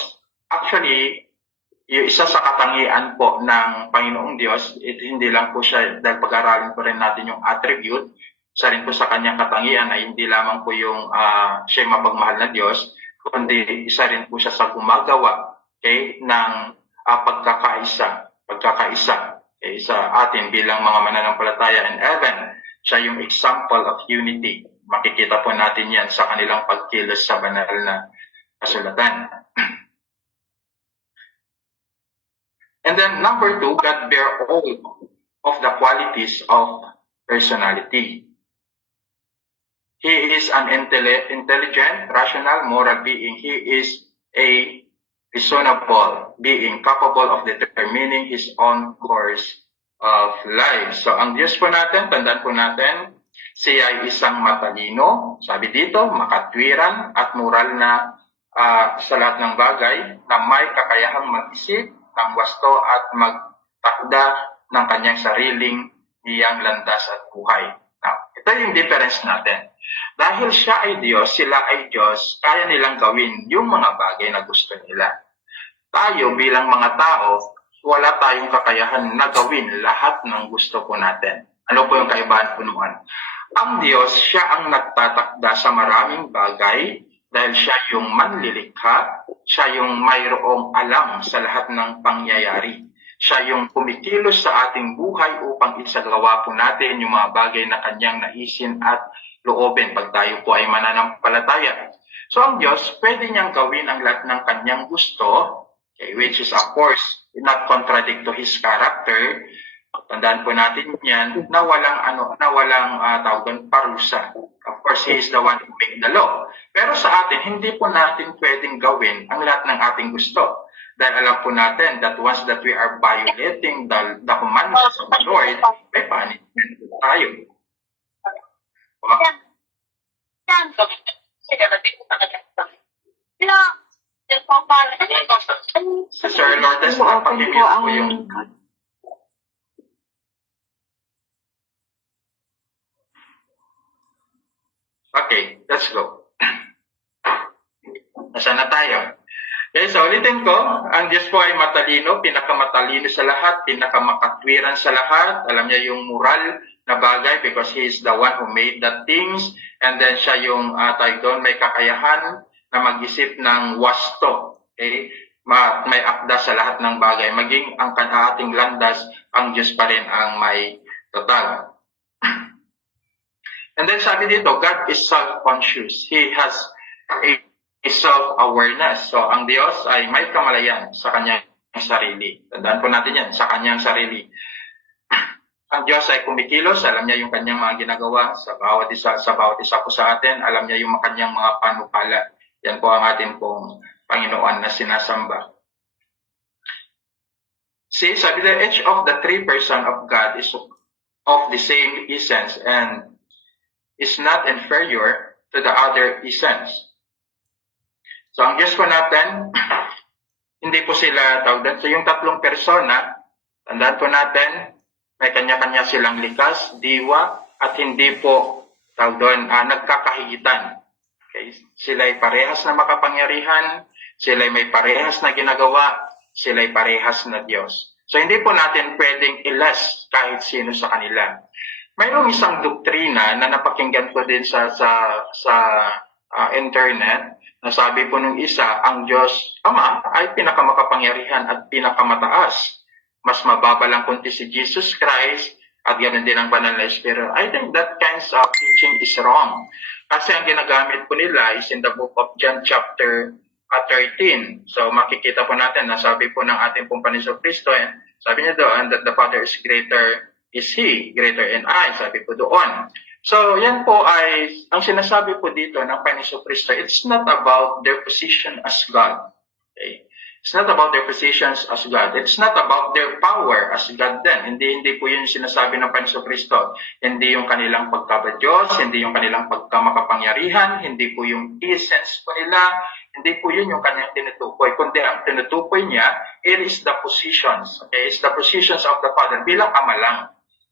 Actually, yung isa sa katangian po ng Panginoong Diyos, hindi lang po siya, dahil pag-aralin po rin natin yung attribute, isa rin po sa kanyang katangian na hindi lamang po yung siya mapagmahal na Diyos, kundi isa rin po siya sa gumagawa, okay, ng pagkakaisa. Okay, sa atin bilang mga mananampalataya in heaven, siya yung example of unity. Makikita po natin yan sa kanilang pagkilos sa banal na kasulatan. And then number 2, God bear all of the qualities of personality. He is an intelligent, rational, moral being. He is a reasonable being, capable of determining his own course of life. So ang Diyos po natin, tandaan po natin, siya ay isang matalino, sabi dito, makatwiran at moral na sa lahat ng bagay na may kakayahang mag-isip ng wasto at magtakda ng kanyang sariling niyang landas at buhay. Now, ito yung difference natin. Dahil siya ay Diyos, sila ay Diyos, kaya nilang gawin yung mga bagay na gusto nila. Tayo bilang mga tao, wala tayong kakayahan na gawin lahat ng gusto po natin. Ano po yung kaibahan po naman? Ang Diyos, siya ang nagtatakda sa maraming bagay dahil siya yung manlilikha, siya yung mayroong alam sa lahat ng pangyayari. Siya yung kumikilos sa ating buhay upang isagawa po natin yung mga bagay na kanyang naisin at loobin pag tayo po ay mananampalataya. So ang Diyos, pwede niyang gawin ang lahat ng kanyang gusto, okay, which is of course not contradict to his character. Tandaan po natin yan na walang tawag doon, parusa. Of course, he is the one who made the law. Pero sa atin, hindi po natin pwedeng gawin ang lahat ng ating gusto. Dahil alam po natin that once that we are violating the commandments of the Lord, may punishment tayo. Sir Lourdes, napakimute po yung... Okay, let's go. Nasaan na tayo? Okay, so ulitin ko, ang Diyos po ay matalino, pinakamatalino sa lahat, pinakamakatwiran sa lahat. Alam niya yung moral na bagay because He is the one who made the things. And then siya yung tayo doon, may kakayahan na mag-isip ng wasto. Okay? May akda sa lahat ng bagay. Maging ang ating landas, ang Diyos pa rin ang may total. And then sabi dito, God is self-conscious. He has a self-awareness. So, ang Diyos ay may kamalayan sa kanyang sarili. Tandaan po natin yan, sa kanyang sarili. Ang Diyos ay kumikilos, alam niya yung kanyang mga ginagawa sa bawat isa po sa atin, alam niya yung kanyang mga panukala. Yan po ang atin pong Panginoon na sinasamba. See, sabi na, each of the three persons of God is of the same essence and is not inferior to the other essence. So, ang Diyos po natin, hindi po sila tawag. So, yung tatlong persona, tandaan po natin, may kanya-kanya silang likas, diwa, at hindi po tawag doon, nagkakahigitan. Okay? Sila'y parehas na makapangyarihan, sila'y may parehas na ginagawa, sila'y parehas na Diyos. So, hindi po natin pwedeng ilas kahit sino sa kanila. Mayroong isang doktrina na napakinggan ko din sa internet, nasabi po nung isa, ang Diyos Ama ay pinakamakapangyarihan at pinakamataas. Mas mababa lang kunti si Jesus Christ at ganoon din ang Banal na Espiritu. I think that kind of teaching is wrong. Kasi ang ginagamit po nila is in the book of John chapter 13. So makikita po natin, nasabi po ng ating pong Panginoon Kristo, sabi niya doon that the Father is greater, is He, greater in I, sabi po doon. So, yan po ay, ang sinasabi po dito ng Panginoon Kristo, it's not about their position as God. Okay? It's not about their positions as God. It's not about their power as God din. Hindi po yun sinasabi ng Panginoon Kristo. Hindi yung kanilang pagkaba-Diyos, hindi yung kanilang pagkamakapangyarihan, hindi po yung essence po nila, hindi po yun yung kanyang tinutukoy. Kundi ang tinutukoy niya, it is the positions. Okay? It's the positions of the Father bilang Ama lang.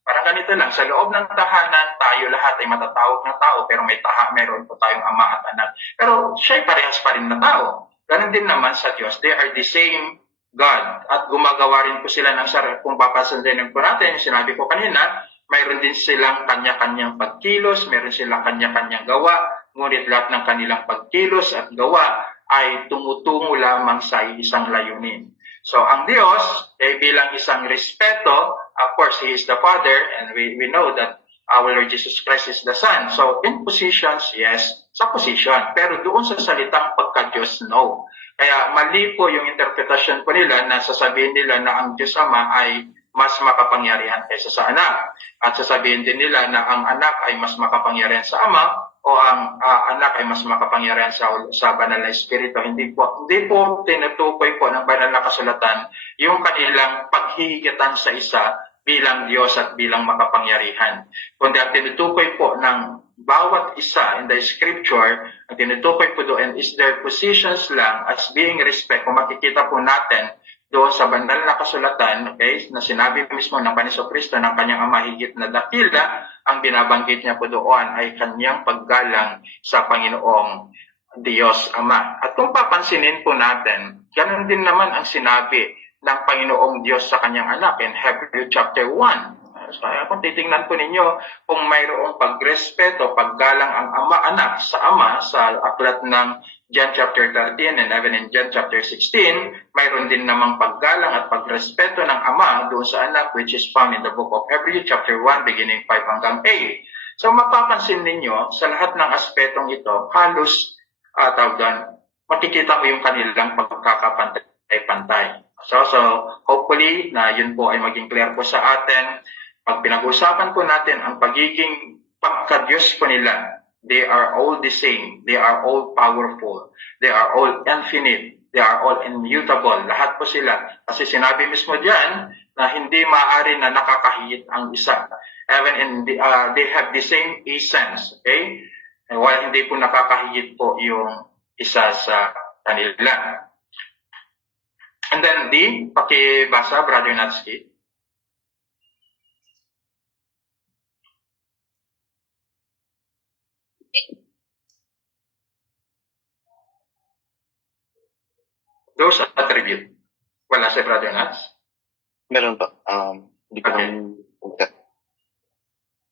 Parang ganito lang, sa loob ng tahanan, tayo lahat ay matatawag na tao, pero meron po tayong ama at anak. Pero siya'y parehas pa rin na tao. Ganon din naman sa Diyos. They are the same God. At gumagawa rin po sila ng sarili. Kung papasundin po natin, sinabi ko kanina, mayroon din silang kanya-kanyang pagkilos, mayroon silang kanya-kanyang gawa, ngunit lahat ng kanilang pagkilos at gawa ay tumutungo lamang sa isang layunin. So, ang Diyos ay bilang isang respeto, of course, He is the Father, and we know that our Lord Jesus Christ is the Son. So, in positions, yes, sa position. Pero doon sa salitang pagka-Diyos, no. Kaya mali po yung interpretasyon po nila na sasabihin nila na ang Diyos Ama ay mas makapangyarihan kaysa sa anak. At sasabihin din nila na ang anak ay mas makapangyarihan sa Ama o ang anak ay mas makapangyarihan sa Banal na Espiritu. Hindi po tinutukoy po ng Banal na Kasulatan yung kanilang paghihigatan sa isa bilang Diyos at bilang makapangyarihan. Kundi ang tinutukoy po ng bawat isa in the Scripture, ang tinutukoy po doon is their positions lang as being respect. Kung makikita po natin doon sa Banal na Kasulatan, okay, na sinabi mismo ng Panginoon Kristo ng kanyang Ama higit na dakila, ang binabanggit niya po doon ay kanyang paggalang sa Panginoong Diyos Ama. At kung papansinin po natin, ganun din naman ang sinabi ng Panginoong Diyos sa kanyang anak in Hebrews chapter 1. So, kung titingnan po ninyo, kung mayroong pagrespeto, paggalang ang ama-anak sa ama sa aklat ng John chapter 13 and even in John chapter 16, mayroon din namang paggalang at pagrespeto ng ama doon sa anak which is found in the book of Hebrews chapter 1 beginning 5 hanggang 8. So mapapansin ninyo, sa lahat ng aspetong ito, halos makikita mo yung kanilang pagkakapantay-pantay. So hopefully na yun po ay maging clear po sa atin. Pag pinag-usapan po natin ang pagiging pagka-Diyos po nila, they are all the same. They are all powerful. They are all infinite. They are all immutable. Lahat po sila. Kasi sinabi mismo diyan na hindi maaari na nakakahigit ang isa. Even in they have the same essence. Okay? While hindi po nakakahigit po yung isa sa kanila. And then pakibasa, Brother Natsuki. Those attribute. Wala si Brother Nats? Meron pa. Hindi ko Okay.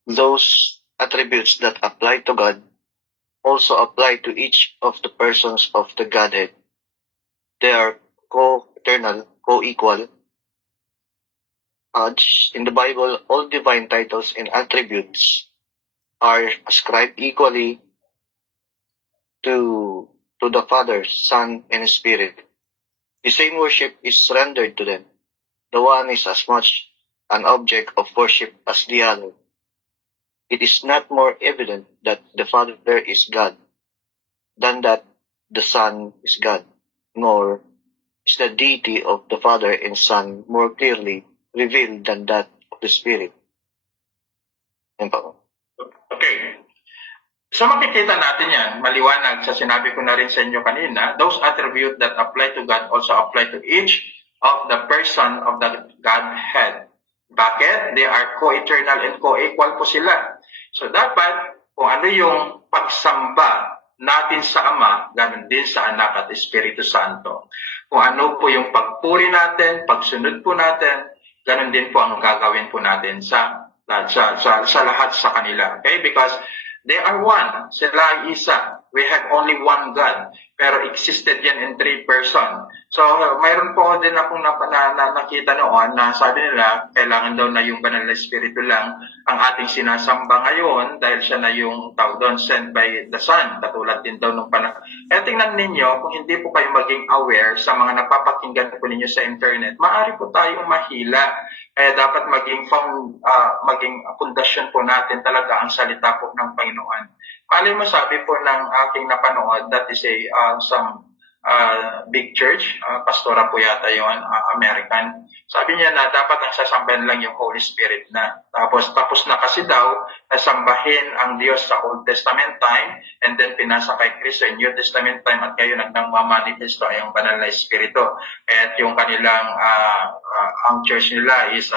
Those attributes that apply to God also apply to each of the persons of the Godhead. They are co-eternal, co-equal. In the Bible, all divine titles and attributes are ascribed equally to to the Father, Son, and Spirit. The same worship is rendered to them. The one is as much an object of worship as the other. It is not more evident that the Father is God than that the Son is God, nor is the deity of the Father and Son more clearly revealed than that of the Spirit. Yan po. Okay. So makikita natin yan, maliwanag sa sinabi ko na rin sa inyo kanina, those attributes that apply to God also apply to each of the person of the Godhead. Bakit? They are co-eternal and co-equal po sila. So dapat, kung ano yung pagsamba natin sa Ama, ganun din sa Anak at Espiritu Santo. Kung ano po yung pagpuri natin, pagsunod po natin, ganun din po ang gagawin po natin sa lahat sa kanila. Okay? Because they are one. Sila ay isa. We have only one God. Pero existed yan in three person. So, mayroon po din akong nakita noon na sabi nila, kailangan daw na yung banal na Espiritu lang ang ating sinasamba ngayon dahil siya na yung tawag doon, sent by the Son. Katulad din daw nung panahon. Kaya tingnan ninyo, kung hindi po kayo maging aware sa mga napapakinggan po ninyo sa internet, maaari po tayong mahila. Kaya dapat maging pundasyon po natin talaga ang salita po ng Panginoon. Malay mo, sabi po ng aking napanood, that is some big church, pastora po yata yun, American. Sabi niya na dapat ang sasambahin lang yung Holy Spirit na. Tapos na kasi daw, nasambahin ang Diyos sa Old Testament time, and then pinasa kay Kristo in New Testament time, at ngayon nagmamanifesto ay ang banal na Espiritu. At yung kanilang, ang church nila is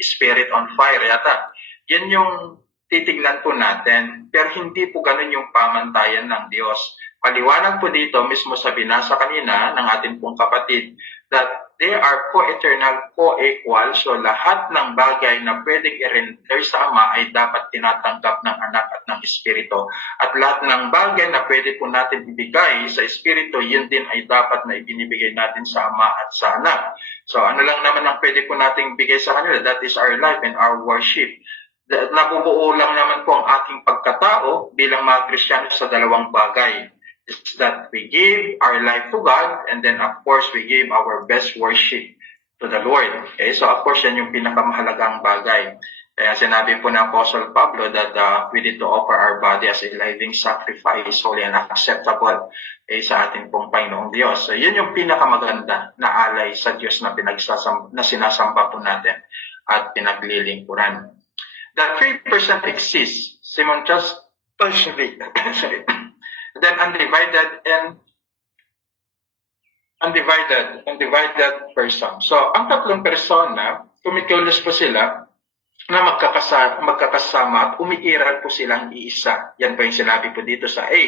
Spirit on Fire yata. Yan yung titignan po natin, pero hindi po ganun yung pamantayan ng Diyos. Paliwanag po dito, mismo sa binasa kanina ng ating pong kapatid, that they are co-eternal, co-equal, so lahat ng bagay na pwedeng i-render sa Ama ay dapat tinatanggap ng Anak at ng Espiritu. At lahat ng bagay na pwede po natin ibigay sa Espiritu, yun din ay dapat na ibinibigay natin sa Ama at sa Anak. So ano lang naman ang pwede po natin bigay sa kanila? That is our life and our worship. Nabubuo lang naman po ang ating pagkatao bilang mga Kristiyano sa dalawang bagay. It's that we give our life to God, and then of course we give our best worship to the Lord. Okay, so of course yan yung pinakamahalagang bagay. Kaya sinabi po ng Apostle Pablo that we need to offer our body as a living sacrifice, holy and acceptable sa ating pong Panginoong Diyos. So yun yung pinakamaganda na alay sa Diyos na sinasamba po natin at pinaglilingkuran. The 3% exists, Simon just partially, then undivided person. So, ang tatlong persona, kumikilos po sila na magkakasama at umiiral po silang iisa. Yan po yung sinabi po dito sa A.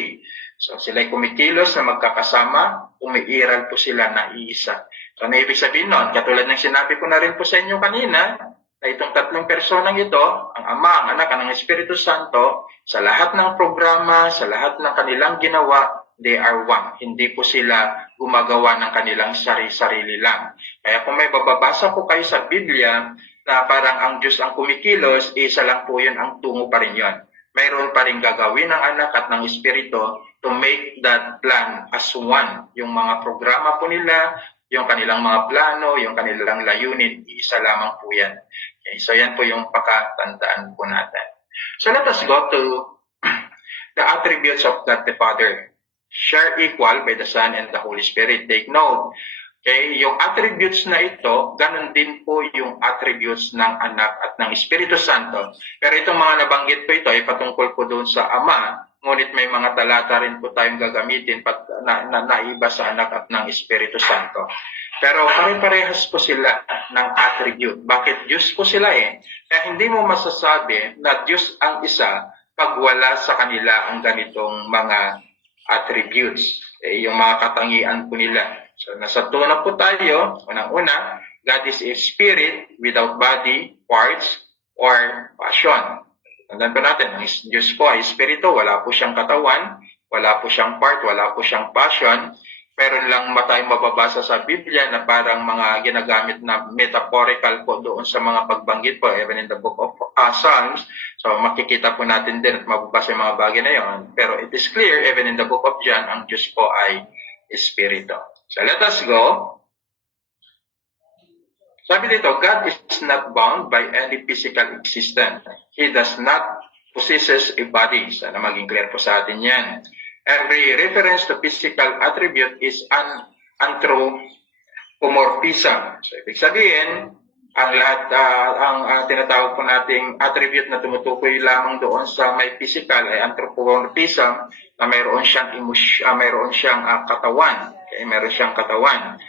So, sila'y kumikilos na magkakasama, umiiral po sila na iisa. So, ano ibig sabihin nun? Katulad ng sinabi ko na rin po sa inyo kanina, na itong tatlong personang ito, ang Ama, ang Anak, ang Espiritu Santo, sa lahat ng programa, sa lahat ng kanilang ginawa, they are one. Hindi po sila gumagawa ng kanilang sarili lang. Kaya kung may bababasa po kayo sa Biblia, na parang ang Diyos ang kumikilos, isa lang po yun, ang tungo pa rin yun. Mayroon pa rin gagawin ng Anak at ng Espiritu to make that plan as one. Yung mga programa po nila, yung kanilang mga plano, yung kanilang layunin, isa lamang po yan. Okay, so yan po yung pakatandaan po natin. So let us go to the attributes of God the Father. Share equal by the Son and the Holy Spirit. Take note. Okay, yung attributes na ito, ganun din po yung attributes ng Anak at ng Espiritu Santo. Pero itong mga nabanggit po ito ay patungkol po doon sa Ama. Ngunit may mga talata rin po tayong gagamitin na iba sa Anak at ng Espiritu Santo. Pero pare-parehas po sila ng attribute. Bakit Diyos po sila Kaya hindi mo masasabi na Diyos ang isa pag wala sa kanila ang ganitong mga attributes. Yung mga katangian po nila. So nasa tuna po tayo, unang-una, God is a spirit without body, parts, or passion. Tandaan po natin, ang Diyos po ay espiritu, wala po siyang katawan, wala po siyang part, wala po siyang passion. Pero lang tayong mababasa sa Biblia na parang mga ginagamit na metaphorical po doon sa mga pagbanggit po, even in the book of Psalms. So makikita po natin din at mababasa yung mga bagay na yon. Pero it is clear, even in the book of John, ang Diyos po ay Espiritu. So let us go. Sabi dito, God is not bound by any physical existence. He does not possesses a body. Sana maging clear po sa atin yan. Every reference to physical attribute is an anthropomorphism. So, ibig sabihin, ang lahat, tinatawag po nating attribute na tumutukoy lamang doon sa may physical ay anthropomorphism na mayroon siyang katawan. Okay, mayroon siyang katawan.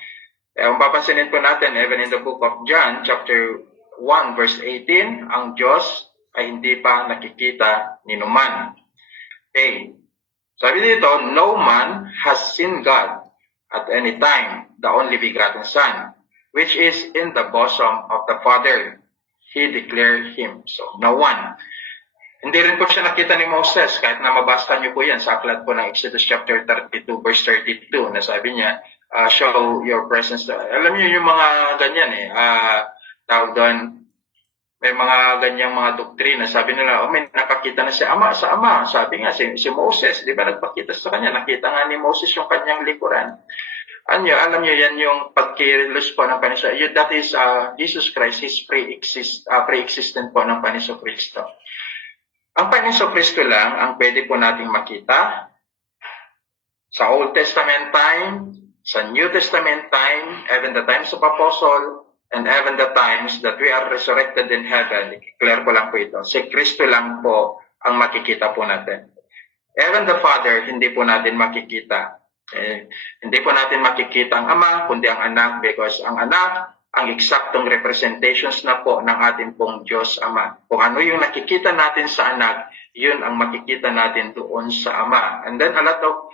Kung papansinin po natin, even in the book of John, chapter 1, verse 18, ang Diyos ay hindi pa nakikita ni numan. Okay. Sabi dito, no man has seen God at any time, the only begotten Son, which is in the bosom of the Father. He declared him. So, no one. Hindi rin po siya nakita ni Moses, kahit na mabasa niyo po yan sa aklat po ng Exodus chapter 32, verse 32, na sabi niya, show your presence. Alam niyo yung mga ganyan tawag doon, may mga ganyang mga doktrina. Sabi nila, may nakakita na si Ama sa Ama. Sabi nga, si Moses, di ba nagpakita sa kanya? Nakita nga ni Moses yung kanyang likuran. Alam niyo yan yung pagkilos po ng Panginoon. That is Jesus Christ, His pre-existent po ng Panginoon Kristo. Ang Panginoon Kristo lang ang pwede po nating makita sa Old Testament time, sa New Testament time, even the times of Apostle, and even the times that we are resurrected in heaven. Clear ko lang po ito. Si Kristo lang po ang makikita po natin. Even the Father, hindi po natin makikita. Hindi po natin makikita ang Ama, kundi ang Anak, because ang Anak, ang eksaktong representations na po ng ating pong Diyos Ama. Kung ano yung nakikita natin sa Anak, yun ang makikita natin doon sa Ama. And then a lot of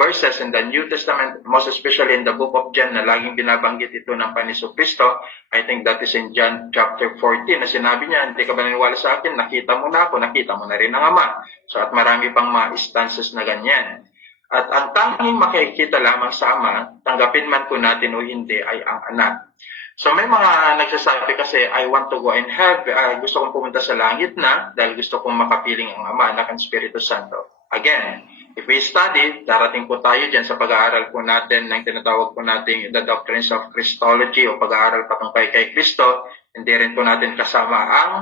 verses in the New Testament, most especially in the book of John, na laging binabanggit ito ng Panginoon Kristo. I think that is in John chapter 14, na sinabi niya, hindi ka ba naniwala sa akin? Nakita mo na ako, nakita mo na rin ang Ama. So at marami pang mga instances na ganyan. At ang tanging makikita lamang sa Ama, tanggapin man po natin o hindi, ay ang Anak. So may mga nagsasabi kasi, I want to go in heaven, gusto kong pumunta sa langit na, dahil gusto kong makapiling ang Ama, Anak, at Espiritu Santo. Again, if we study, darating po tayo dyan sa pag-aaral po natin ng tinatawag po natin the doctrines of Christology o pag-aaral patungkol kay Kristo, hindi rin po natin kasama ang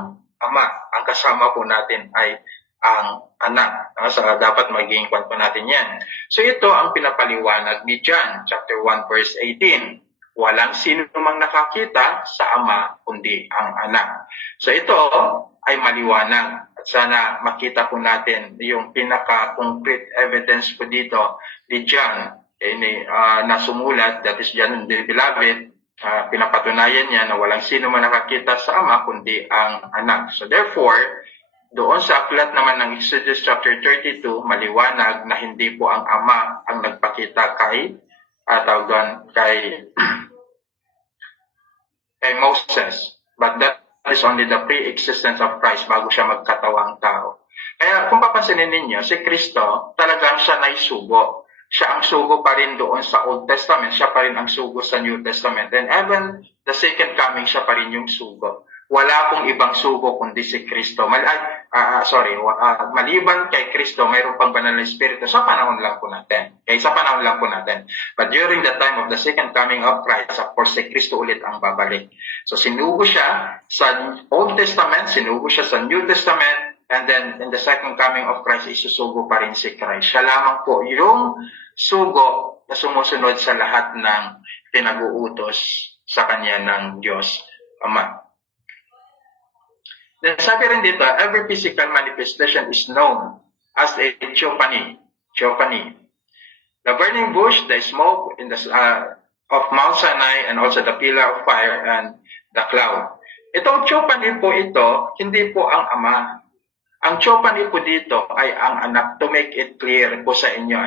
Ama. Ang kasama po natin ay ang Anak. So, dapat maging kwan po natin yan. So ito ang pinapaliwanag ni John, chapter 1, verse 18. Walang sino mang nakakita sa Ama kundi ang Anak. So ito ay maliwanag. At sana makita po natin yung pinaka-concrete evidence po dito ni John na sumulat, that is John the Beloved, pinapatunayan niya na walang sino man nakakita sa Ama kundi ang Anak. So therefore, doon sa aklat naman ng Exodus chapter 32, maliwanag na hindi po ang Ama ang nagpakita kay Moses. But that is only the pre-existence of Christ bago siya magkatawang tao. Kaya kung papansinin ninyo, si Kristo talagang siya na isugo. Siya ang sugo pa rin doon sa Old Testament. Siya pa rin ang sugo sa New Testament. And even the second coming, siya pa rin yung sugo. Wala pong ibang sugo kundi si Kristo. Maliban kay Kristo, mayroon pang banal na Espiritu sa panahon lang po natin. Sa panahon lang po natin. But during the time of the second coming of Christ, of course, si Kristo ulit ang babalik. So sinugo siya sa Old Testament, sinugo siya sa New Testament, and then in the second coming of Christ, isusugo pa rin si Christ. Siya lamang po yung sugo na sumusunod sa lahat ng pinag-uutos sa kanya ng Diyos Ama. Then sabi rin dito, every physical manifestation is known as a theophany. The burning bush, the smoke of Mount Sinai, and also the pillar of fire and the cloud. Itong theophany po ito, hindi po ang Ama. Ang theophany po dito ay ang Anak, to make it clear po sa inyo.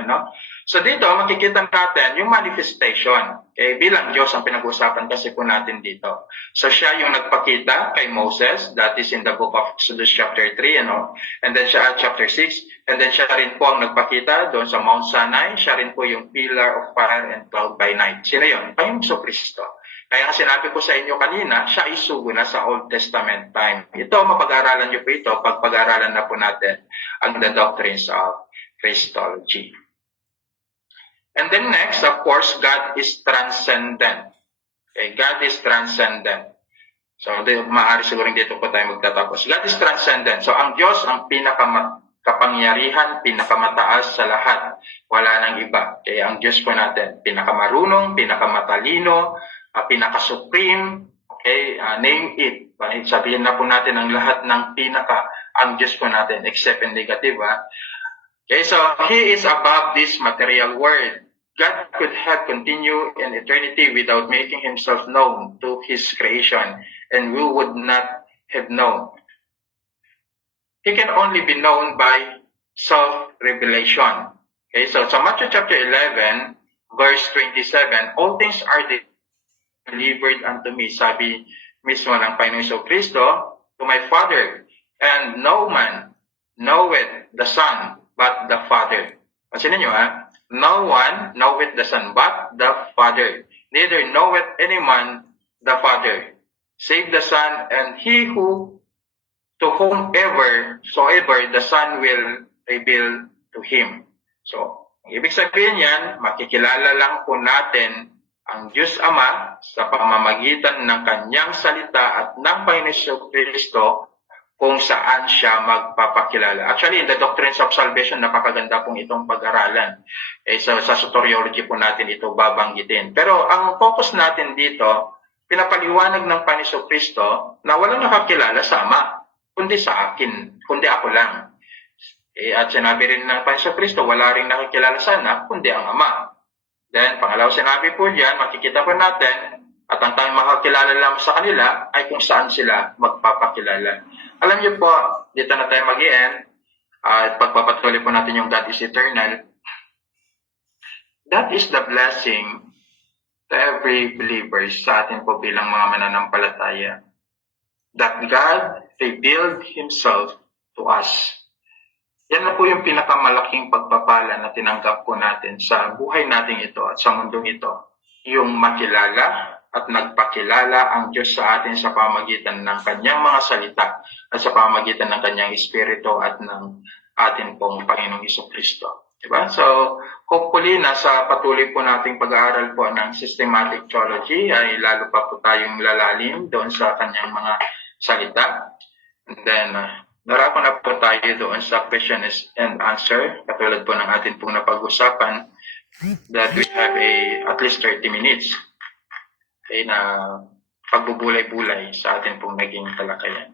So dito, makikita natin yung manifestation. Bilang Diyos ang pinag-usapan kasi po natin dito. So siya yung nagpakita kay Moses, that is in the book of Exodus chapter 3, and then siya at chapter 6, and then siya rin po ang nagpakita doon sa Mount Sinai, siya rin po yung pillar of fire and cloud by night. Sino yun? Panginoon Kristo. Kaya ang sinabi ko sa inyo kanina, siya ay sugo na sa Old Testament time. Ito, mapag-aralan niyo po ito pag pag-aralan na po natin ang the doctrines of Christology. And then next, of course, God is transcendent. Okay, God is transcendent. So, maaari siguro dito po tayo magtatapos. God is transcendent. So, ang Diyos ang pinakakapangyarihan, pinakamataas sa lahat. Wala nang iba. Kaya ang Diyos po natin, pinakamarunong, pinakamatalino, pinaka-supreme, okay, name it. Sabihin na po natin ang lahat ng pinaka, ang Diyos po natin, except in negative. Okay, so He is above this material world. God could have continued in eternity without making Himself known to His creation, and we would not have known. He can only be known by self-revelation. Okay, so sa Matthew chapter 11, verse 27, all things are delivered unto me, sabi mismo ng Panginoon Kristo, to my Father, and no man knoweth the Son but the Father. Pansinin nyo, no one knoweth the Son but the Father. Neither knoweth any man the Father, save the Son, and he who to whomever soever the Son will reveal to him. So, ibig sabihin yan, makikilala lang po natin ang Diyos Ama sa pamamagitan ng kanyang salita at ng Panginoon Kristo kung saan siya magpapakilala. Actually, in the doctrines of salvation, napakaganda pong itong pag-aralan. Sa soteriology po natin ito babanggitin. Pero ang focus natin dito, pinapaliwanag ng Panginoon Kristo na walang nakakilala sa Ama, kundi sa akin, kundi ako lang. At sinabi rin ng Panginoon Kristo, wala rin nakakilala sa Anak, kundi ang Ama. Then, pangalaw sinabi po diyan, makikita po natin, at ang tanging makakilala lang sa kanila ay kung saan sila magpapakilala. Alam niyo po, dito na tayo mag-i-end, at pagpapatuloy po natin yung God is eternal. That is the blessing to every believer sa atin po bilang mga mananampalataya. That God revealed Himself to us. Yan na po yung pinakamalaking pagpapala na tinanggap po natin sa buhay natin ito at sa mundong ito. Yung makilala at nagpakilala ang Diyos sa atin sa pamamagitan ng kanyang mga salita at sa pamamagitan ng kanyang Espiritu at ng atin pong Panginoong Jesucristo. Diba? So, hopefully, nasa patuloy po nating pag-aaral po ng systematic theology ay lalo pa po tayong lalalim doon sa kanyang mga salita. And then, narako na po tayo doon sa question and answer, katulad po ng atin pong napag-usapan that we have at least 30 minutes na pagbubulay-bulay sa atin pong naging talakayan.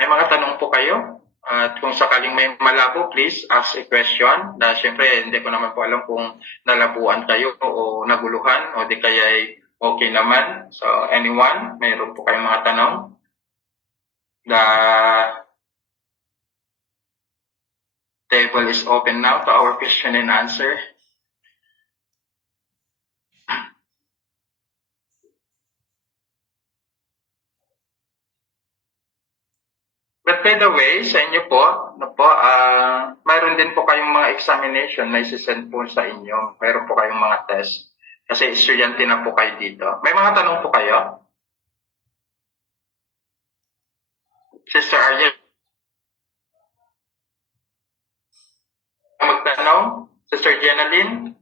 May mga tanong po kayo? At kung sakaling may malabo, please ask a question. Siyempre, hindi ko naman po alam kung nalabuan kayo o naguluhan o di kaya okay naman. So, anyone, mayroon po kayong mga tanong? The table is open now to our question and answer. But by the way, sa inyo po, mayroon din po kayong mga examination na isi-send po sa inyo. Mayroon po kayong mga test. Kasi estudyante na po kayo dito. May mga tanong po kayo? Sister Ariel? Magtanong? Sister Jenaline?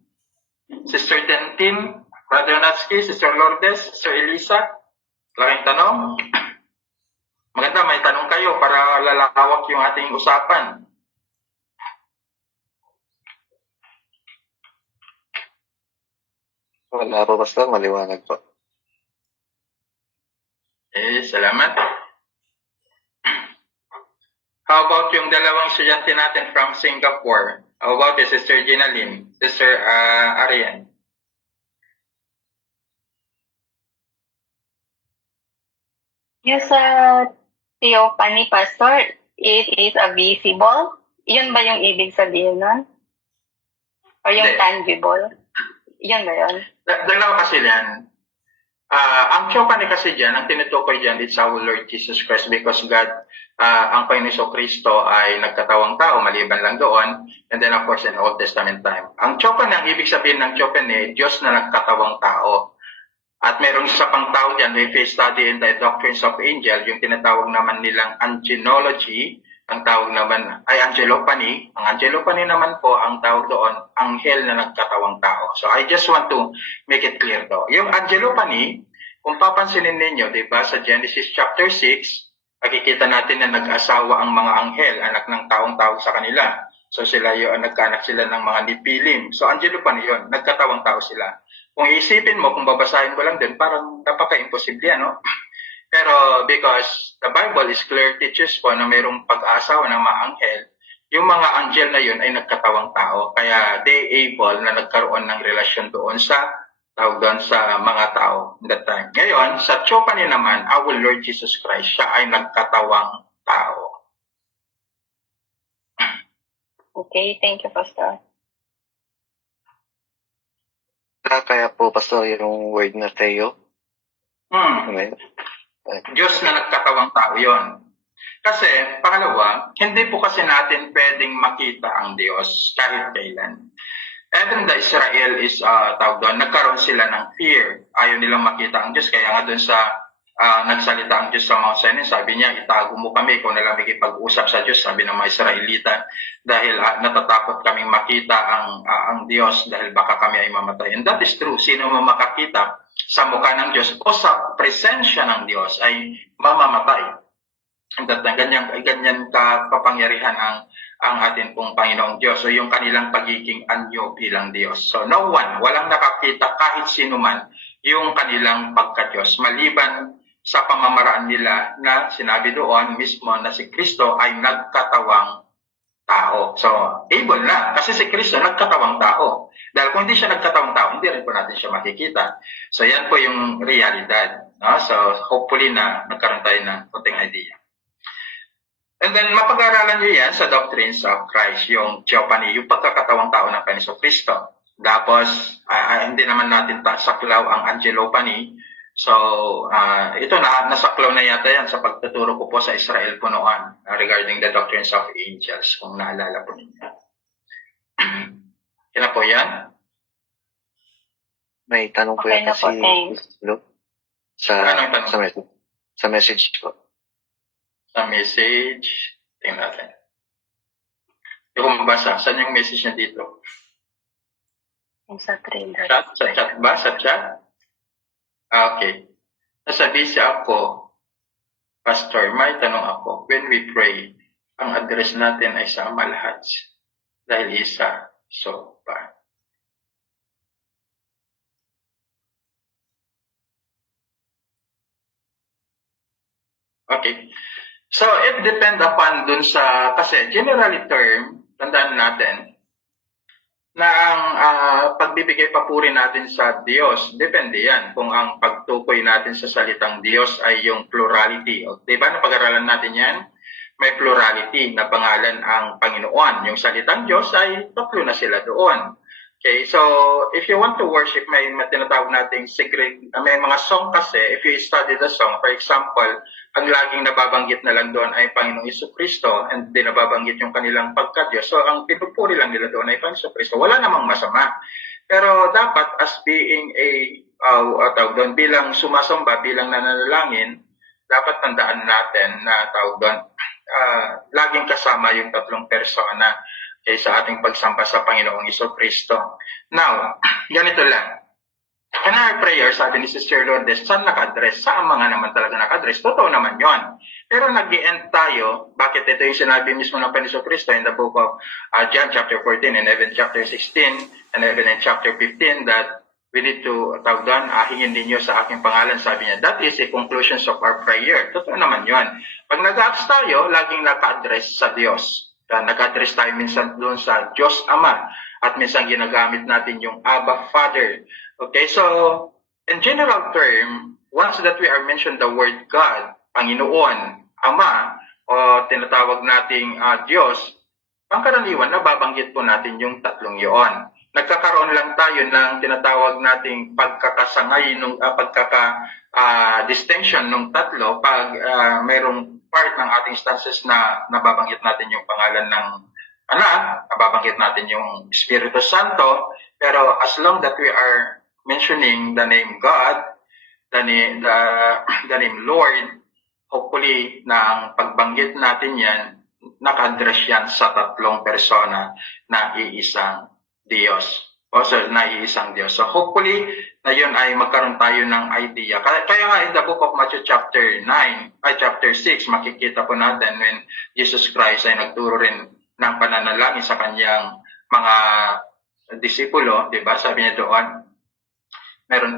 Sister Tentin? Brother Natsky? Sister Lourdes? Sister Elisa? Laking tanong? Maganda, may tanong kayo para lalawak yung ating usapan. Wala po, Pastor. Maliwanag po. Salamat. How about yung dalawang estudyante natin from Singapore? How about the Sister Jenaline, Sister Arian? Yung sa theophany, Pastor, it is a visible. Yun ba yung ibig sabihin nun? O yung Hindi. tangible? Yun ba yun? Dalawa kasi yan. Ang theophany kasi dyan, ang tinutukoy dyan, it's our Lord Jesus Christ because God, ang Panginoon Kristo ay nagkatawang tao, maliban lang doon. And then of course in Old Testament time. Ang theophany, ang ibig sabihin ng theophany, Diyos na nagkatawang tao. At mayroong isa pang tawag dyan, if you study in the doctrines of angel, yung tinatawag naman nilang angelology, ang tawag naman ay angelopany. Ang angelopany naman po, ang tawag doon, anghel na nagkatawang tao. So I just want to make it clear to. Yung angelopany, kung papansinin ninyo, di ba, sa Genesis chapter 6, makikita natin na nag-asawa ang mga anghel, anak ng taong tawag sa kanila. So sila yung nagkaanak sila ng mga nipilim. So angelopany yun, nagkatawang tao sila. Kung isipin mo, kung babasahin mo lang din, parang napaka-imposible, no? Pero because the Bible is clear teaches po na mayroong pag-asawa ng mga anghel, yung mga angel na yun ay nagkatawang tao. Kaya they able na nagkaroon ng relasyon doon sa tawag doon sa mga tao that time. Ngayon, sa Theophany naman, our Lord Jesus Christ, siya ay nagkatawang tao. Okay, thank you, Pastor. Kaya po, Pastor, yung word na Theo. Amen. Diyos na nagkatawang tao yon. Kasi, pangalawa, hindi po kasi natin pwedeng makita ang Diyos kahit kailan. Even the Israel is, tawag doon, nagkaroon sila ng fear. Ayaw nilang makita ang Diyos. Kaya nga doon sa nagsalita ang Diyos sa Mount Sinai, sabi niya, itago mo kami kung nalang makipag-usap sa Diyos, sabi ng mga Israelita, dahil natatakot kaming makita ang Diyos dahil baka kami ay mamatay. And that is true. Sino mo makakita sa mukha ng Diyos o sa presensya ng Diyos ay mamamatay. And that, ganyan kapangyarihan ang atin pong Panginoong Diyos. So yung kanilang pagiging anyo bilang Diyos. So no one, walang nakakita kahit sino man yung kanilang pagka-Diyos. Maliban sa pamamaraan nila na sinabi doon mismo na si Kristo ay nagkatawang tao. So, able na. Kasi si Kristo nagkatawang tao. Dahil kung hindi siya nagkatawang tao, hindi rin po natin siya makikita. So, yan po yung realidad. No? So, hopefully na nagkaroon tayo ng konting idea. And then, mapag-aralan nyo yan sa doctrines of Christ, yung Theophany, yung pagkakatawang tao ng Panginoon Kristo. Tapos, hindi naman natin saklaw ang angelopany. So, ito nasaklaw na yata yan sa pagtuturo ko po sa Israel po noon regarding the doctrines of angels, kung naalala po ninyo. Kaya po yan? May tanong po Okay yata na po, si thanks. Luke Anong tanong? sa message po. Sa message, tingnan natin. Hindi ko mabasa. Saan yung message niya dito? Yung sa trader. Chat? Sa chat ba? Sa chat? Okay. Nasa busy ako, Pastor, may tanong ako. When we pray, ang address natin ay sa Malhats. Dahil isa, so pa. Okay. So, it depends upon dun sa, kasi generally term, tandaan natin, na ang pagbibigay papuri natin sa Diyos, depende yan kung ang pagtukoy natin sa salitang Diyos ay yung plurality. O, diba, napag-aralan natin yan? May plurality na pangalan ang Panginoon. Yung salitang Diyos ay tatlo na sila doon. Okay, so if you want to worship, may tinatawag nating secret, may mga song kasi, if you study the song, for example, ang laging nababanggit na lang doon ay Panginoong Jesucristo, and di nababanggit yung kanilang pagka-Diyos. So ang pinupuri lang nila doon ay Panginoong Jesucristo. Wala namang masama. Pero dapat as being tawag doon, bilang sumasamba, bilang nananalangin, dapat tandaan natin na tawag doon, laging kasama yung tatlong persona sa ating pagsamba sa Panginoong Jesucristo. Now, ganito lang. In our prayer, sabi ni Sister Lourdes, saan naka-address? Saan mga naman talaga naka-address? Totoo naman yon. Pero nag-i-end tayo, bakit ito yung sinabi mismo ng Panginoong Jesucristo in the book of John chapter 14 and even chapter 16 and even in chapter 15 that we need to, tawag doon, hingin ninyo sa aking pangalan, sabi niya. That is the conclusions of our prayer. Totoo naman yon. Pag nag-acts tayo, laging naka-address sa Diyos. Nag-address tayo minsan doon sa Diyos Ama at minsan ginagamit natin yung Abba Father. Okay, so in general term, once that we are mentioned the word God, Panginoon, Ama, o tinatawag nating Diyos, pangkaraniwan nababanggit po natin yung tatlong iyon. Nagkakaroon lang tayo ng tinatawag nating pagkakasangay, distinction ng tatlo pag mayroong part ng ating stances na nababanggit natin yung pangalan ng Anak, nababanggit natin yung Espiritu Santo, pero as long that we are mentioning the name God, the name Lord, hopefully na ang pagbanggit natin yan, naka-address yan sa tatlong persona na iisang Diyos. Also, na iisang Diyos. So hopefully na yun ay magkaroon tayo ng idea. Kaya nga in the book of Matthew chapter 6, makikita po natin when Jesus Christ ay nagturo rin ng pananalangin sa kanyang mga disipulo, di ba? Sabi niya doon, meron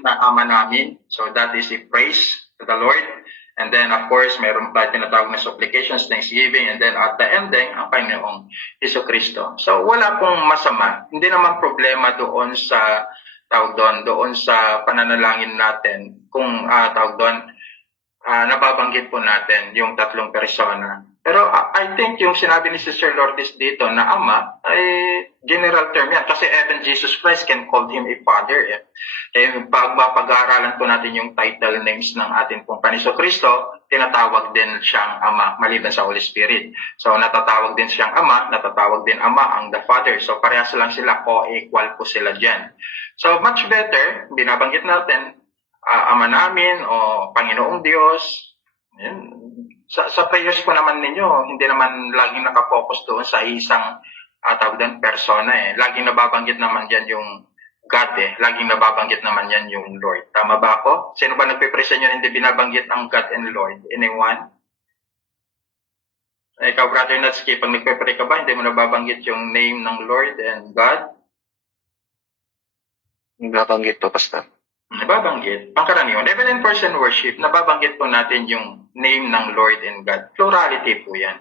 na ama namin. So that is a praise to the Lord. And then, of course, meron pa tinatawag na supplications, thanksgiving, and then at the ending, ang Panginoong Jesucristo. So, wala pong masama. Hindi naman problema doon sa, doon sa pananalangin natin. Kung, nababanggit po natin yung tatlong persona. Pero I think yung sinabi ni Sister Lourdes dito na ama ay general term yan. Kasi even Jesus Christ can call him a father. Kaya pag-aaralan po natin yung title names ng ating pong Panginoon Kristo, tinatawag din siyang ama maliban sa Holy Spirit. So natatawag din siyang ama, natatawag din ama ang the Father. So parehas lang sila, co-equal po sila dyan. So much better, binabanggit natin, ama namin o Panginoong Diyos. Yan. Sa prayers po naman ninyo, hindi naman laging nakapokus doon sa isang persona. Laging nababanggit naman yan yung God Laging nababanggit naman yan yung Lord. Tama ba ako? Sino ba nagpipray sa inyo hindi binabanggit ang God and Lord? Anyone? Ikaw, Brother Natsuki, pag nagpipray ka ba, hindi mo nababanggit yung name ng Lord and God? Nabanggit po, Pastor. Nababanggit. Pangkaraniwan. Even in person worship, nababanggit po natin yung name ng Lord and God. Plurality po yan.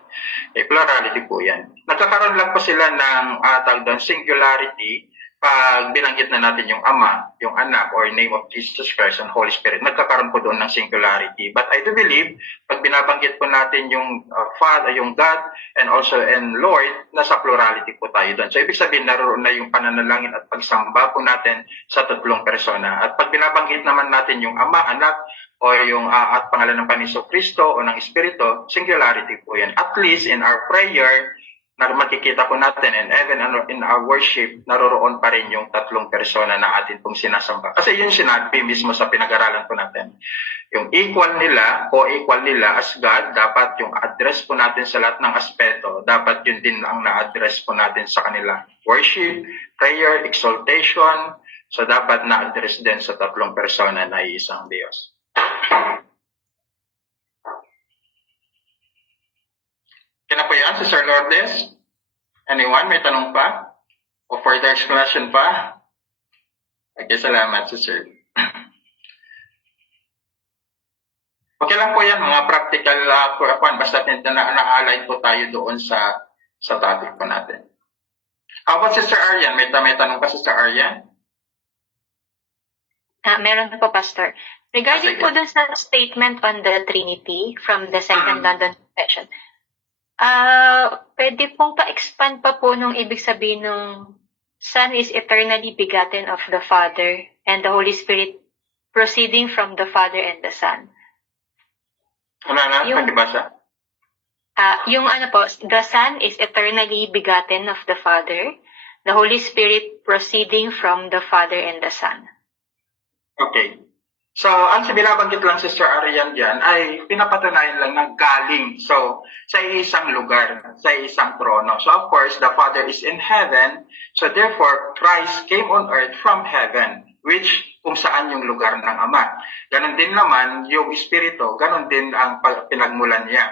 Plurality po yan. Nagkakaroon lang po sila ng singularity pag binanggit na natin yung Ama, yung Anak, or name of Jesus Christ and Holy Spirit. Nagkakaroon po doon ng singularity. But I do believe, pag binabanggit po natin yung Father, yung God, and also and Lord, nasa plurality po tayo doon. So, ibig sabihin, naroon na yung pananalangin at pagsamba po natin sa tatlong persona. At pag binabanggit naman natin yung Ama, Anak, o yung at pangalan ng Panginoon Kristo o ng Espiritu, singularity po yan. At least in our prayer, na makikita po natin, and even in our worship, naroroon pa rin yung tatlong persona na atin pong sinasamba. Kasi yun sinabi mismo sa pinag-aralan po natin. Yung equal nila, co-equal nila as God, dapat yung address po natin sa lahat ng aspeto, dapat yun din ang na-address po natin sa kanila. Worship, prayer, exaltation, so dapat na-address din sa tatlong persona na isang Diyos. Kaya po yan, Sister Lourdes? Anyone? May tanong pa? O further explanation pa? Okay, salamat, Sister. Okay lang po yan, mga practical basta na-align po tayo doon sa topic po natin. How about Sister Arian? May tanong pa, Sister Arian? Meron po, Pastor. Regarding po dun sa statement on the Trinity from the Second London Confession, pwede pong pa-expand pa po nung ibig sabihin nung Son is eternally begotten of the Father and the Holy Spirit proceeding from the Father and the Son. Pakibasa? Yung the Son is eternally begotten of the Father, the Holy Spirit proceeding from the Father and the Son. Okay. So, ang binabanggit lang Sister Arian diyan ay pinapatunayan lang ng galing. So, sa isang lugar, sa isang trono. So, of course, the Father is in heaven. So, therefore, Christ came on earth from heaven, which kung saan yung lugar ng Ama. Ganon din naman yung Espiritu, ganon din ang pinagmulan niya.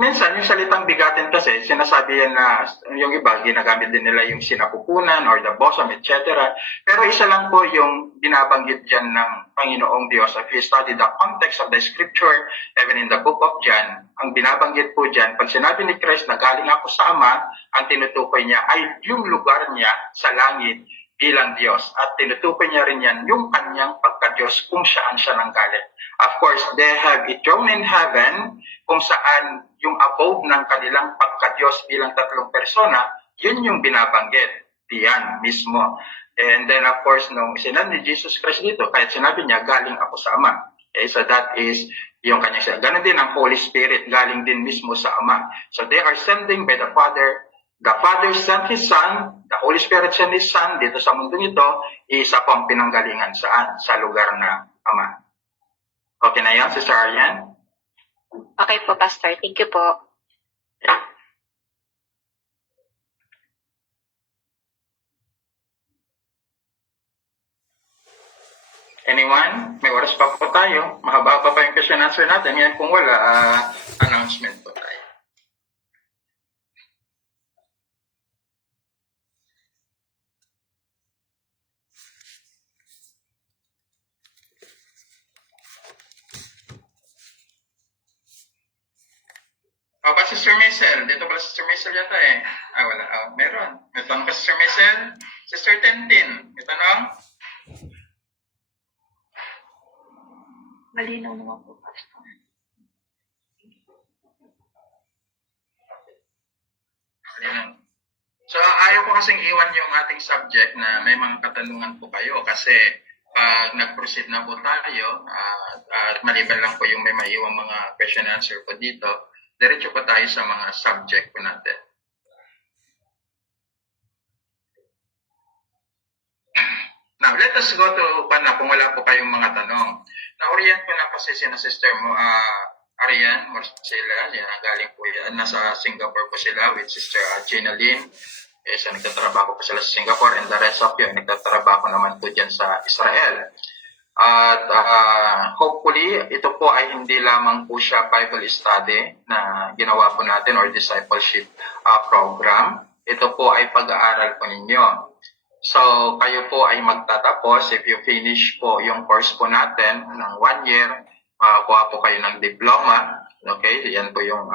Minsan, yung salitang bigatin kasi, sinasabi yan na yung iba, ginagamit din nila yung sinapupunan or the bosom, etc. Pero isa lang po yung binabanggit dyan ng Panginoong Diyos. If you study the context of the scripture, even in the book of John, ang binabanggit po dyan, pag sinabi ni Christ na galing ako sa Ama, ang tinutukoy niya ay yung lugar niya sa langit bilang Diyos. At tinutukoy niya rin yan yung kanyang pagka-Diyos kung saan siya nanggaling. Of course, they have a throne in heaven kung saan yung above ng kanilang pagka-Diyos bilang tatlong persona, yun yung binabanggit. Diyan mismo. And then of course, nung sinabi ni Jesus Christ dito, kahit sinabi niya, galing ako sa Ama. Okay, so that is yung kanyang siya. Ganon din ang Holy Spirit, galing din mismo sa Ama. So they are sending by the Father The Father sent His Son, the Holy Spirit sent His Son dito sa mundo nito, isa po ang pinanggalingan saan? Sa lugar na Ama. Okay na yan, Sister Arian? Okay po, Pastor. Thank you po. Anyone? May oras pa po tayo. Mahaba pa yung question answer natin. Yan kung wala, announcement po tayo. Pa, Sister Maisel. Dito pala Sister Maisel yata eh. Wala. Meron. May tanong ka, Sister Maisel. Sister Tentin. May tanong? Malinaw naman po, Pastor. So, ayaw ko kasing iwan yung ating subject na may mga katanungan po kayo kasi pag nag-proceed na po tayo at maliban lang po yung may maiwang mga question answer po dito, diretso po tayo sa mga subject po natin. Now, let us go to kung wala po kayong mga tanong. Na-orient ko na kasi si sister mo, Arian Marcela, galing po yan, nasa Singapore po sila with Sister Gina Lynn. So, nagtatrabaho po sila sa Singapore and the rest of you, nagtatrabaho naman po dyan sa Israel. At hopefully, ito po ay hindi lamang po siya Bible study na ginawa po natin or discipleship program. Ito po ay pag-aaral po ninyo. So, kayo po ay magtatapos. If you finish po yung course po natin ng 1 year, makakuha po kayo ng diploma. Okay? Yan po yung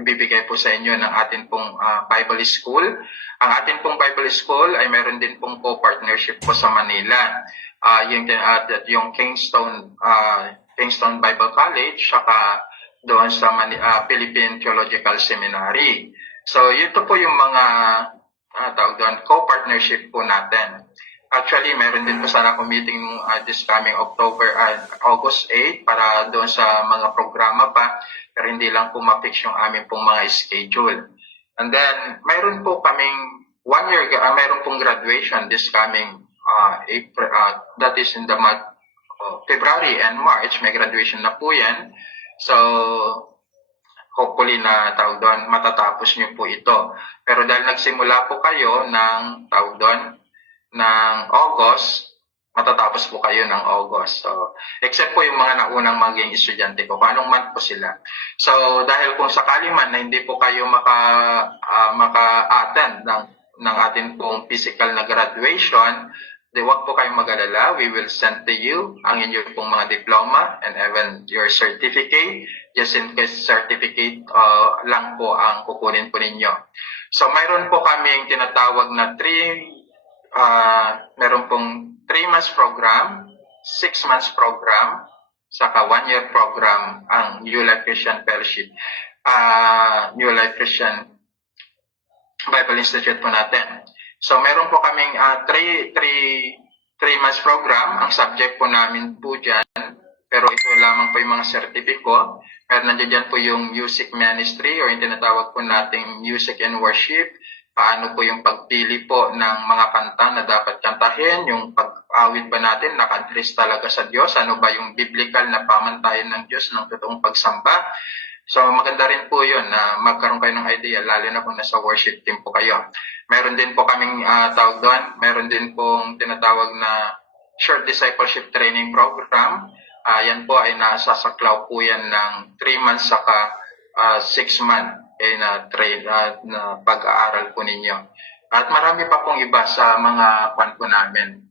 ibibigay po sa inyo ng atin pong Bible School. Ang atin pong Bible School ay meron din pong co-partnership po sa Manila. Yung Kingston Bible College, saka doon sa Philippine Theological Seminary. So, ito po yung mga co-partnership po natin. Actually, meron din po sana akong meeting this coming August 8 para doon sa mga programa pa, pero hindi lang po ma-fix yung aming pong mga schedule. And then, meron po kaming 1 year, meron pong graduation this coming April, that is in the month February and March, may graduation na po yan. So, hopefully na matatapos niyo po ito. Pero dahil nagsimula po kayo ng ng August, matatapos po kayo ng August. So, except po yung mga naunang maging estudyante ko, kung anong month po sila. So, dahil kung sakali man na hindi po kayo maka-attend ng ating pong physical na graduation, huwag po kayong mag-alala. We will send to you ang inyong pong mga diploma and even your certificate. Just in case certificate lang po ang kukunin po ninyo. So, mayroon po kaming tinatawag na meron pong 3 months program, 6 months program, saka 1 year program ang New Life Christian Fellowship, New Life Christian Bible Institute po natin. So, meron po kaming 3 months program. Ang subject po namin po dyan, pero ito lamang po yung mga sertipiko. Meron nandiyan po yung music ministry or yung tinatawag po nating music and worship. Paano po yung pagpili po ng mga kanta na dapat kantahin, yung pag-awit ba natin, naka-address talaga sa Diyos, ano ba yung biblical na pamantayan ng Diyos ng totoong pagsamba. So, maganda rin po yun na magkaroon kayo ng idea, lalo na kung nasa worship team po kayo. Meron din po kaming meron din pong tinatawag na short discipleship training program. Yan po ay nasasaklaw po yan ng 3 months saka 6 months na pag-aaral po ninyo. At marami pa pong iba sa mga kwan po namin.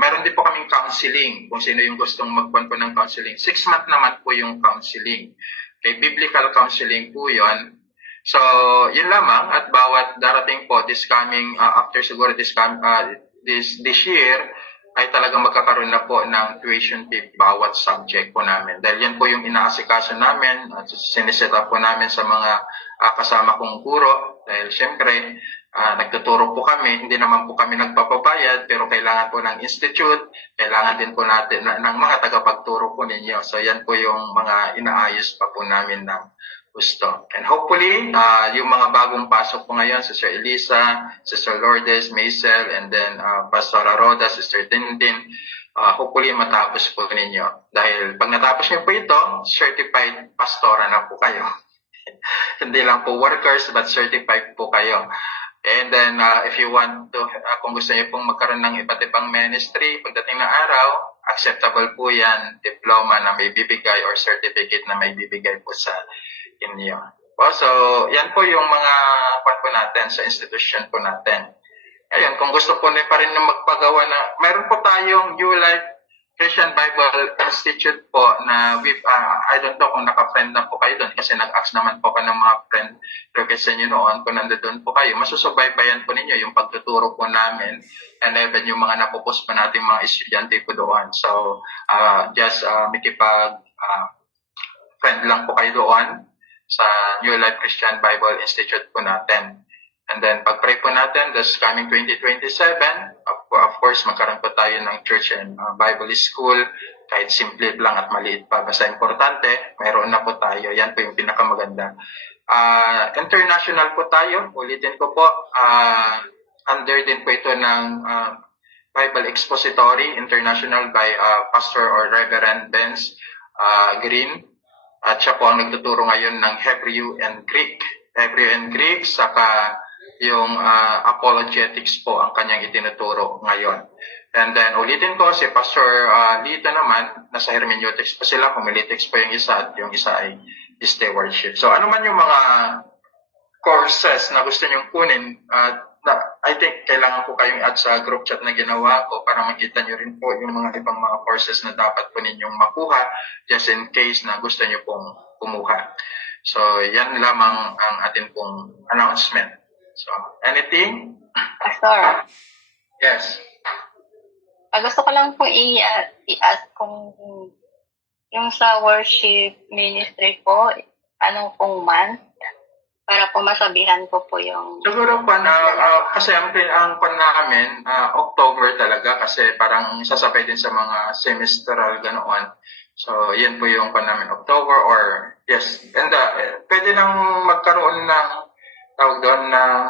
Meron din po kaming counseling, kung sino yung gustong magkwan po ng counseling. 6 months naman po yung counseling. Okay, biblical counseling po yun. So, yun lamang at bawat darating po this coming, after siguro this year, ay talagang magkakaroon na po ng tuition fee bawat subject po namin. Dahil yan po yung inaasikaso namin at siniset up po namin sa mga kasama kong guro. Dahil siyempre, nagtuturo po kami, hindi naman po kami nagpapabayad, pero kailangan po ng institute, kailangan din po natin ng mga tagapagturo po ninyo. So yan po yung mga inaayos pa po namin ng gusto. And hopefully, yung mga bagong pasok po ngayon, Sister Elisa, Sister Lourdes, Maisel, and then Pastor Roda, Sister Tintin, hopefully matapos po ninyo. Dahil pag natapos niyo po ito, certified pastora na po kayo. Hindi lang po workers, but certified po kayo. And then, if you want to, kung gusto niyo pong magkaroon ng iba't ibang ministry, pagdating ng araw, acceptable po yan, diploma na may bibigay or certificate na may bibigay po sa inyo. So, yan po yung mga part po natin sa institution po natin. Ayun, kung gusto po pa rin magpagawa na, meron po tayong New Life Christian Bible Institute po na with, I don't know kung naka-friend na po kayo doon kasi nag-ask naman po ka ng mga friend request sa inyo noon kung nandoon po kayo. Masusubaybayan po ninyo yung pagtuturo po namin and even yung mga napopost po natin mga estudyante po doon. So, just makipag friend lang po kayo doon sa New Life Christian Bible Institute po natin. And then, pag-pray po natin, this coming 2027, of course, magkaroon po tayo ng church and Bible school, kahit simple lang at maliit pa. Basta importante, mayroon na po tayo. Yan po yung pinakamaganda. International po tayo. Ulitin ko po, under din po ito ng Bible Expository International by Pastor or Reverend Benz Green. At siya po ang nagtuturo ngayon ng Hebrew and Greek. Hebrew and Greek, saka yung apologetics po ang kanyang itinuturo ngayon. And then, ulitin ko, si Pastor Lito naman, nasa hermeneutics po sila, homiletics po yung isa at yung isa ay stewardship. So, ano man yung mga courses na gusto nyong kunin, I think kailangan po kayong add sa group chat na ginawa ko para makita nyo rin po yung mga ibang mga courses na dapat po ninyong makuha just in case na gusto nyo pong kumuha. So, yan lamang ang atin pong announcement. So, anything? Pastor, Yes. gusto ko lang po i-ask kung yung sa worship ministry po, anong pong month? Para po masabihan ko po yung... Siguro po, kasi ang pan namin, October talaga kasi parang sasabay din sa mga semestral ganoon. So, yan po yung pan namin, October or, yes. And pwede nang magkaroon ng, tawag doon, ng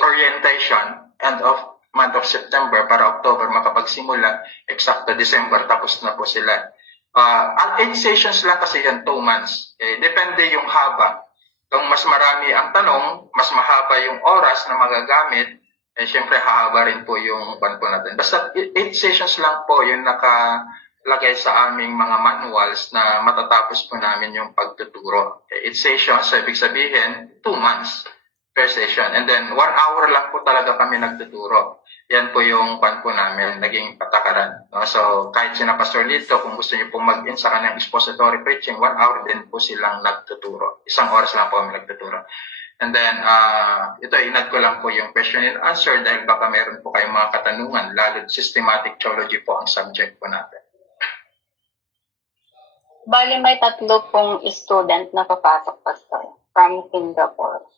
orientation end of month of September para October makapagsimula, eksakto December, tapos na po sila. 8 sessions lang kasi yan, 2 months. Depende yung haba. Kung mas marami ang tanong, mas mahaba yung oras na magagamit, syempre hahaba rin po yung pan po natin. Basta 8 sessions lang po yung nakalagay sa aming mga manuals na matatapos po namin yung pagtuturo. 8 sessions, so ibig sabihin, 2 months per session. And then, 1 hour lang po talaga kami nagtuturo. Yan po yung pan po namin, naging patakaran. No? So, kahit sina Pastor Lito, kung gusto niyo pong mag-in sa kanyang expository preaching, 1 hour din po silang nagtuturo. 1 oras lang po kami nagtuturo. And then, ito, inad ko lang po yung question and answer dahil baka meron po kayong mga katanungan, lalo systematic theology po ang subject po natin. Bali, may 3 pong student na papasok, Pastor, from Singapore.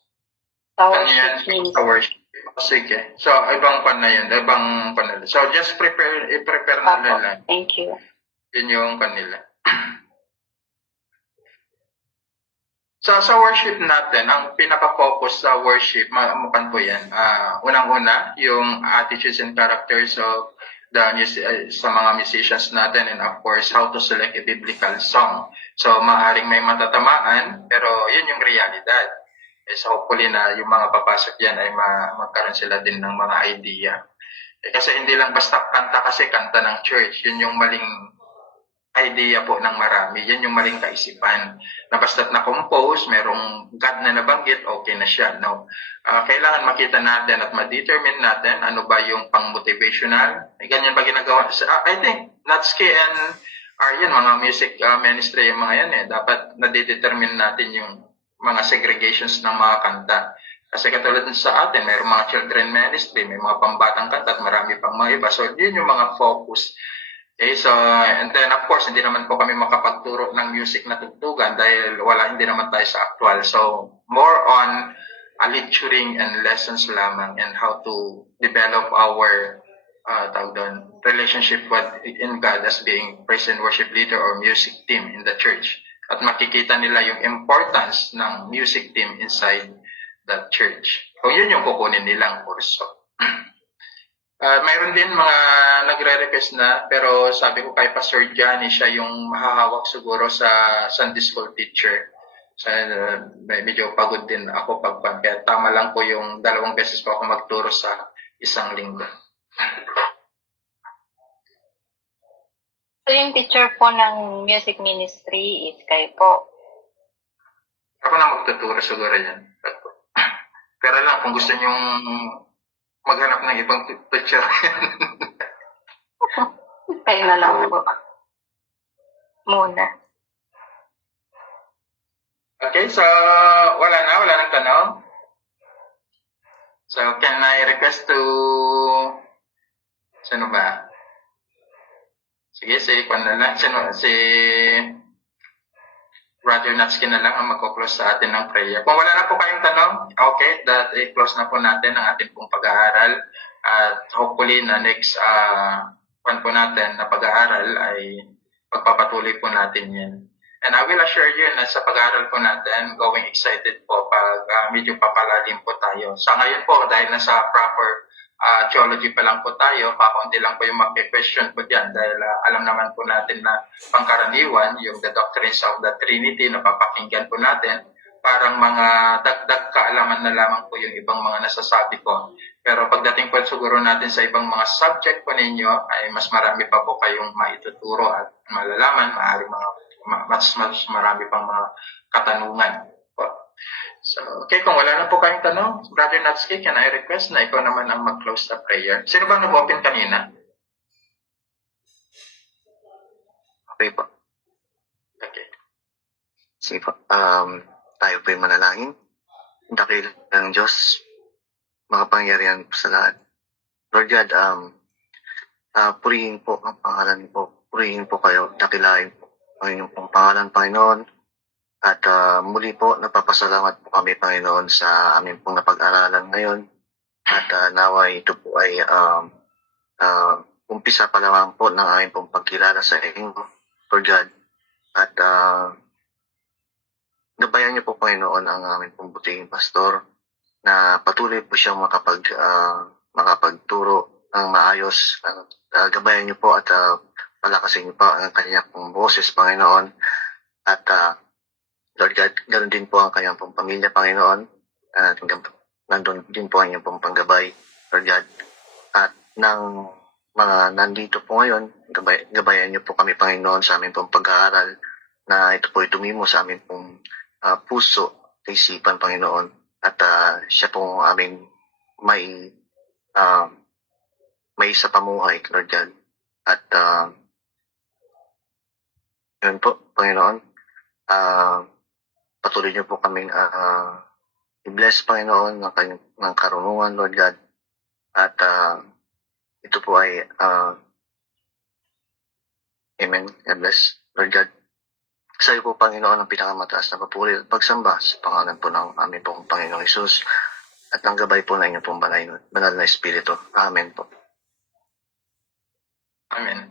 Sa worship ministry. Sa worship. Sige. So, ibang pan na yun. Ibang pan na. So, just i-prepare na lang. Thank you. Yun yung kanila. Sa worship natin, ang pinaka-focus sa worship, mapan po yan. Unang-una, yung attitudes and characters of sa mga musicians natin, and of course, how to select a biblical song. So, maaaring may matatamaan, pero yun yung realidad. So, hopefully na yung mga papasok yan ay magkaroon sila din ng mga idea. Kasi hindi lang basta kanta kasi kanta ng church. Yun yung maling idea po ng marami. Yan yung maling kaisipan. Na basta't na-compose, merong God na nabanggit, okay na siya. No? Kailangan makita natin at ma-determine natin ano ba yung pang-motivational. Ganyan ba ginagawa? I think Natsuki and Aryan, mga music ministry, yung mga yan dapat na-determine natin yung mga segregations ng mga kanta. Kasi katulad sa atin, mayroong mga children ministry, may mga pambatang kanta at marami pang mga iba. So, yun yung mga focus. Okay, so, and then of course, hindi naman po kami makapagturo ng music na tugtugan dahil hindi naman tayo sa actual. So, more on lecturing and lessons lamang and how to develop our relationship in God as being praise and worship leader or music team in the church. at makikita nila yung importance ng music team inside the church. Kung yun yung kukunin nilang kurso. Mayroon din mga nagre-request na, pero sabi ko kay Pastor Johnny, siya yung mahahawak siguro sa Sunday school teacher. So, medyo pagod din ako pagpan. Kaya tama lang po yung 2 beses po ako magturo sa isang linggo. So, yung teacher po ng music ministry is kayo po. Ako na magtuturo siguro yan. Pero lang, kung gusto nyong maghanap ng ibang teacher. Kayo na lang po. Muna. Okay, so wala nang tanong. So can I request to sino ba? Sige, si Brother Natsky na lang ang magko-close sa atin ng prayer. Kung wala na po kayong tanong, okay, i-close na po natin ang ating pong pag-aaral. At hopefully na next po natin na pag-aaral ay pagpapatuloy po natin yan. And I will assure you na sa pag-aaral po natin, going excited po pag medyo papalalim po tayo. Sa ngayon po, dahil nasa proper theology pa lang po tayo, kakaunti lang po yung mag-question po dyan dahil alam naman po natin na pangkaraniwan, yung the doctrines of the Trinity na papakinggan po natin, parang mga dagdag kaalaman na lamang po yung ibang mga nasasabi ko. Pero pagdating po siguro natin sa ibang mga subject po ninyo, ay mas marami pa po kayong maituturo at malalaman, mas marami pang mga katanungan. So, okay, kung wala na po kayong tanong, Brother Natsky, can I request na ikaw naman ang mag-close sa prayer? Sino bang nag-open kanina? Okay po. Okay. Sige po. Tayo po'y manalangin. Dakil ng Diyos, makapangyarihan po sa lahat. Lord God, purihin po ang pangalan po. Purihin po kayo, dakilain po ang inyong pong pangalan, Panginoon. At muli po, napapasalamat po kami, Panginoon, sa aming pong napag-aralan ngayon. At naway ito po ay umpisa pa lamang po ng aming pong pagkilala sa inyo, Lord God. At gabayan niyo po, Panginoon, ang aming pong butihing pastor na patuloy po siyang makapagturo ng maayos. Gabayan niyo po at palakasin niyo pa ang kanyang pong boses, Panginoon. At Lord God, ganoon din po ang kanyang pong pamilya, Panginoon. Nandun din po ang inyong pong panggabay, Lord God. At ng mga nandito po ngayon, gabayan niyo po kami, Panginoon, sa aming pong pag-aaral na ito po ay tumimo sa aming pong puso, isipan, Panginoon. At siya po aming may sa pamuhay, Lord God. At yun po, Panginoon. Patuloy niyo po kaming i-bless, Panginoon, ng karunungan, Lord God. At ito po ay Amen. God bless, Lord God. Sa iyo po, Panginoon, ang pinakamataas na papuri at pagsamba sa pangalan po ng aming pong Panginoong Hesus at ang gabay po ng inyong pong banal na Espiritu. Amen po. Amen.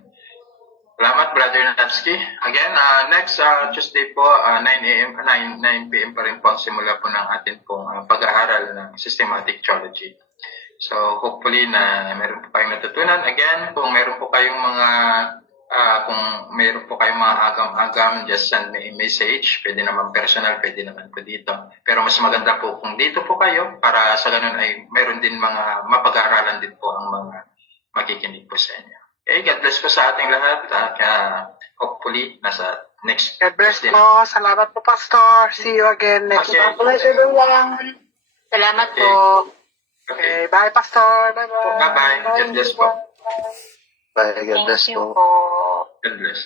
Salamat, Brother Natsky. Again, next Tuesday po, 9 p.m. pa rin po ang simula po ng atin pong pag-aaral ng Systematic Theology. So, hopefully na meron po kayong natutunan. Again, kung meron po kayong mga agam-agam, just send me a message. Pwede naman personal, pwede naman po dito. Pero mas maganda po kung dito po kayo para sa ganun ay meron din mga mapag-aaralan din po ang mga makikinig po sa inyo. Okay, God bless po sa ating lahat. Hopefully, nasa next. God bless po. Salamat po, Pastor. See you again next Okay. week. God bless everyone. Salamat Okay. po. Okay, bye, Pastor. Bye-bye. Bye-bye. God bless po. Bye. God Thank bless you po. po. God bless.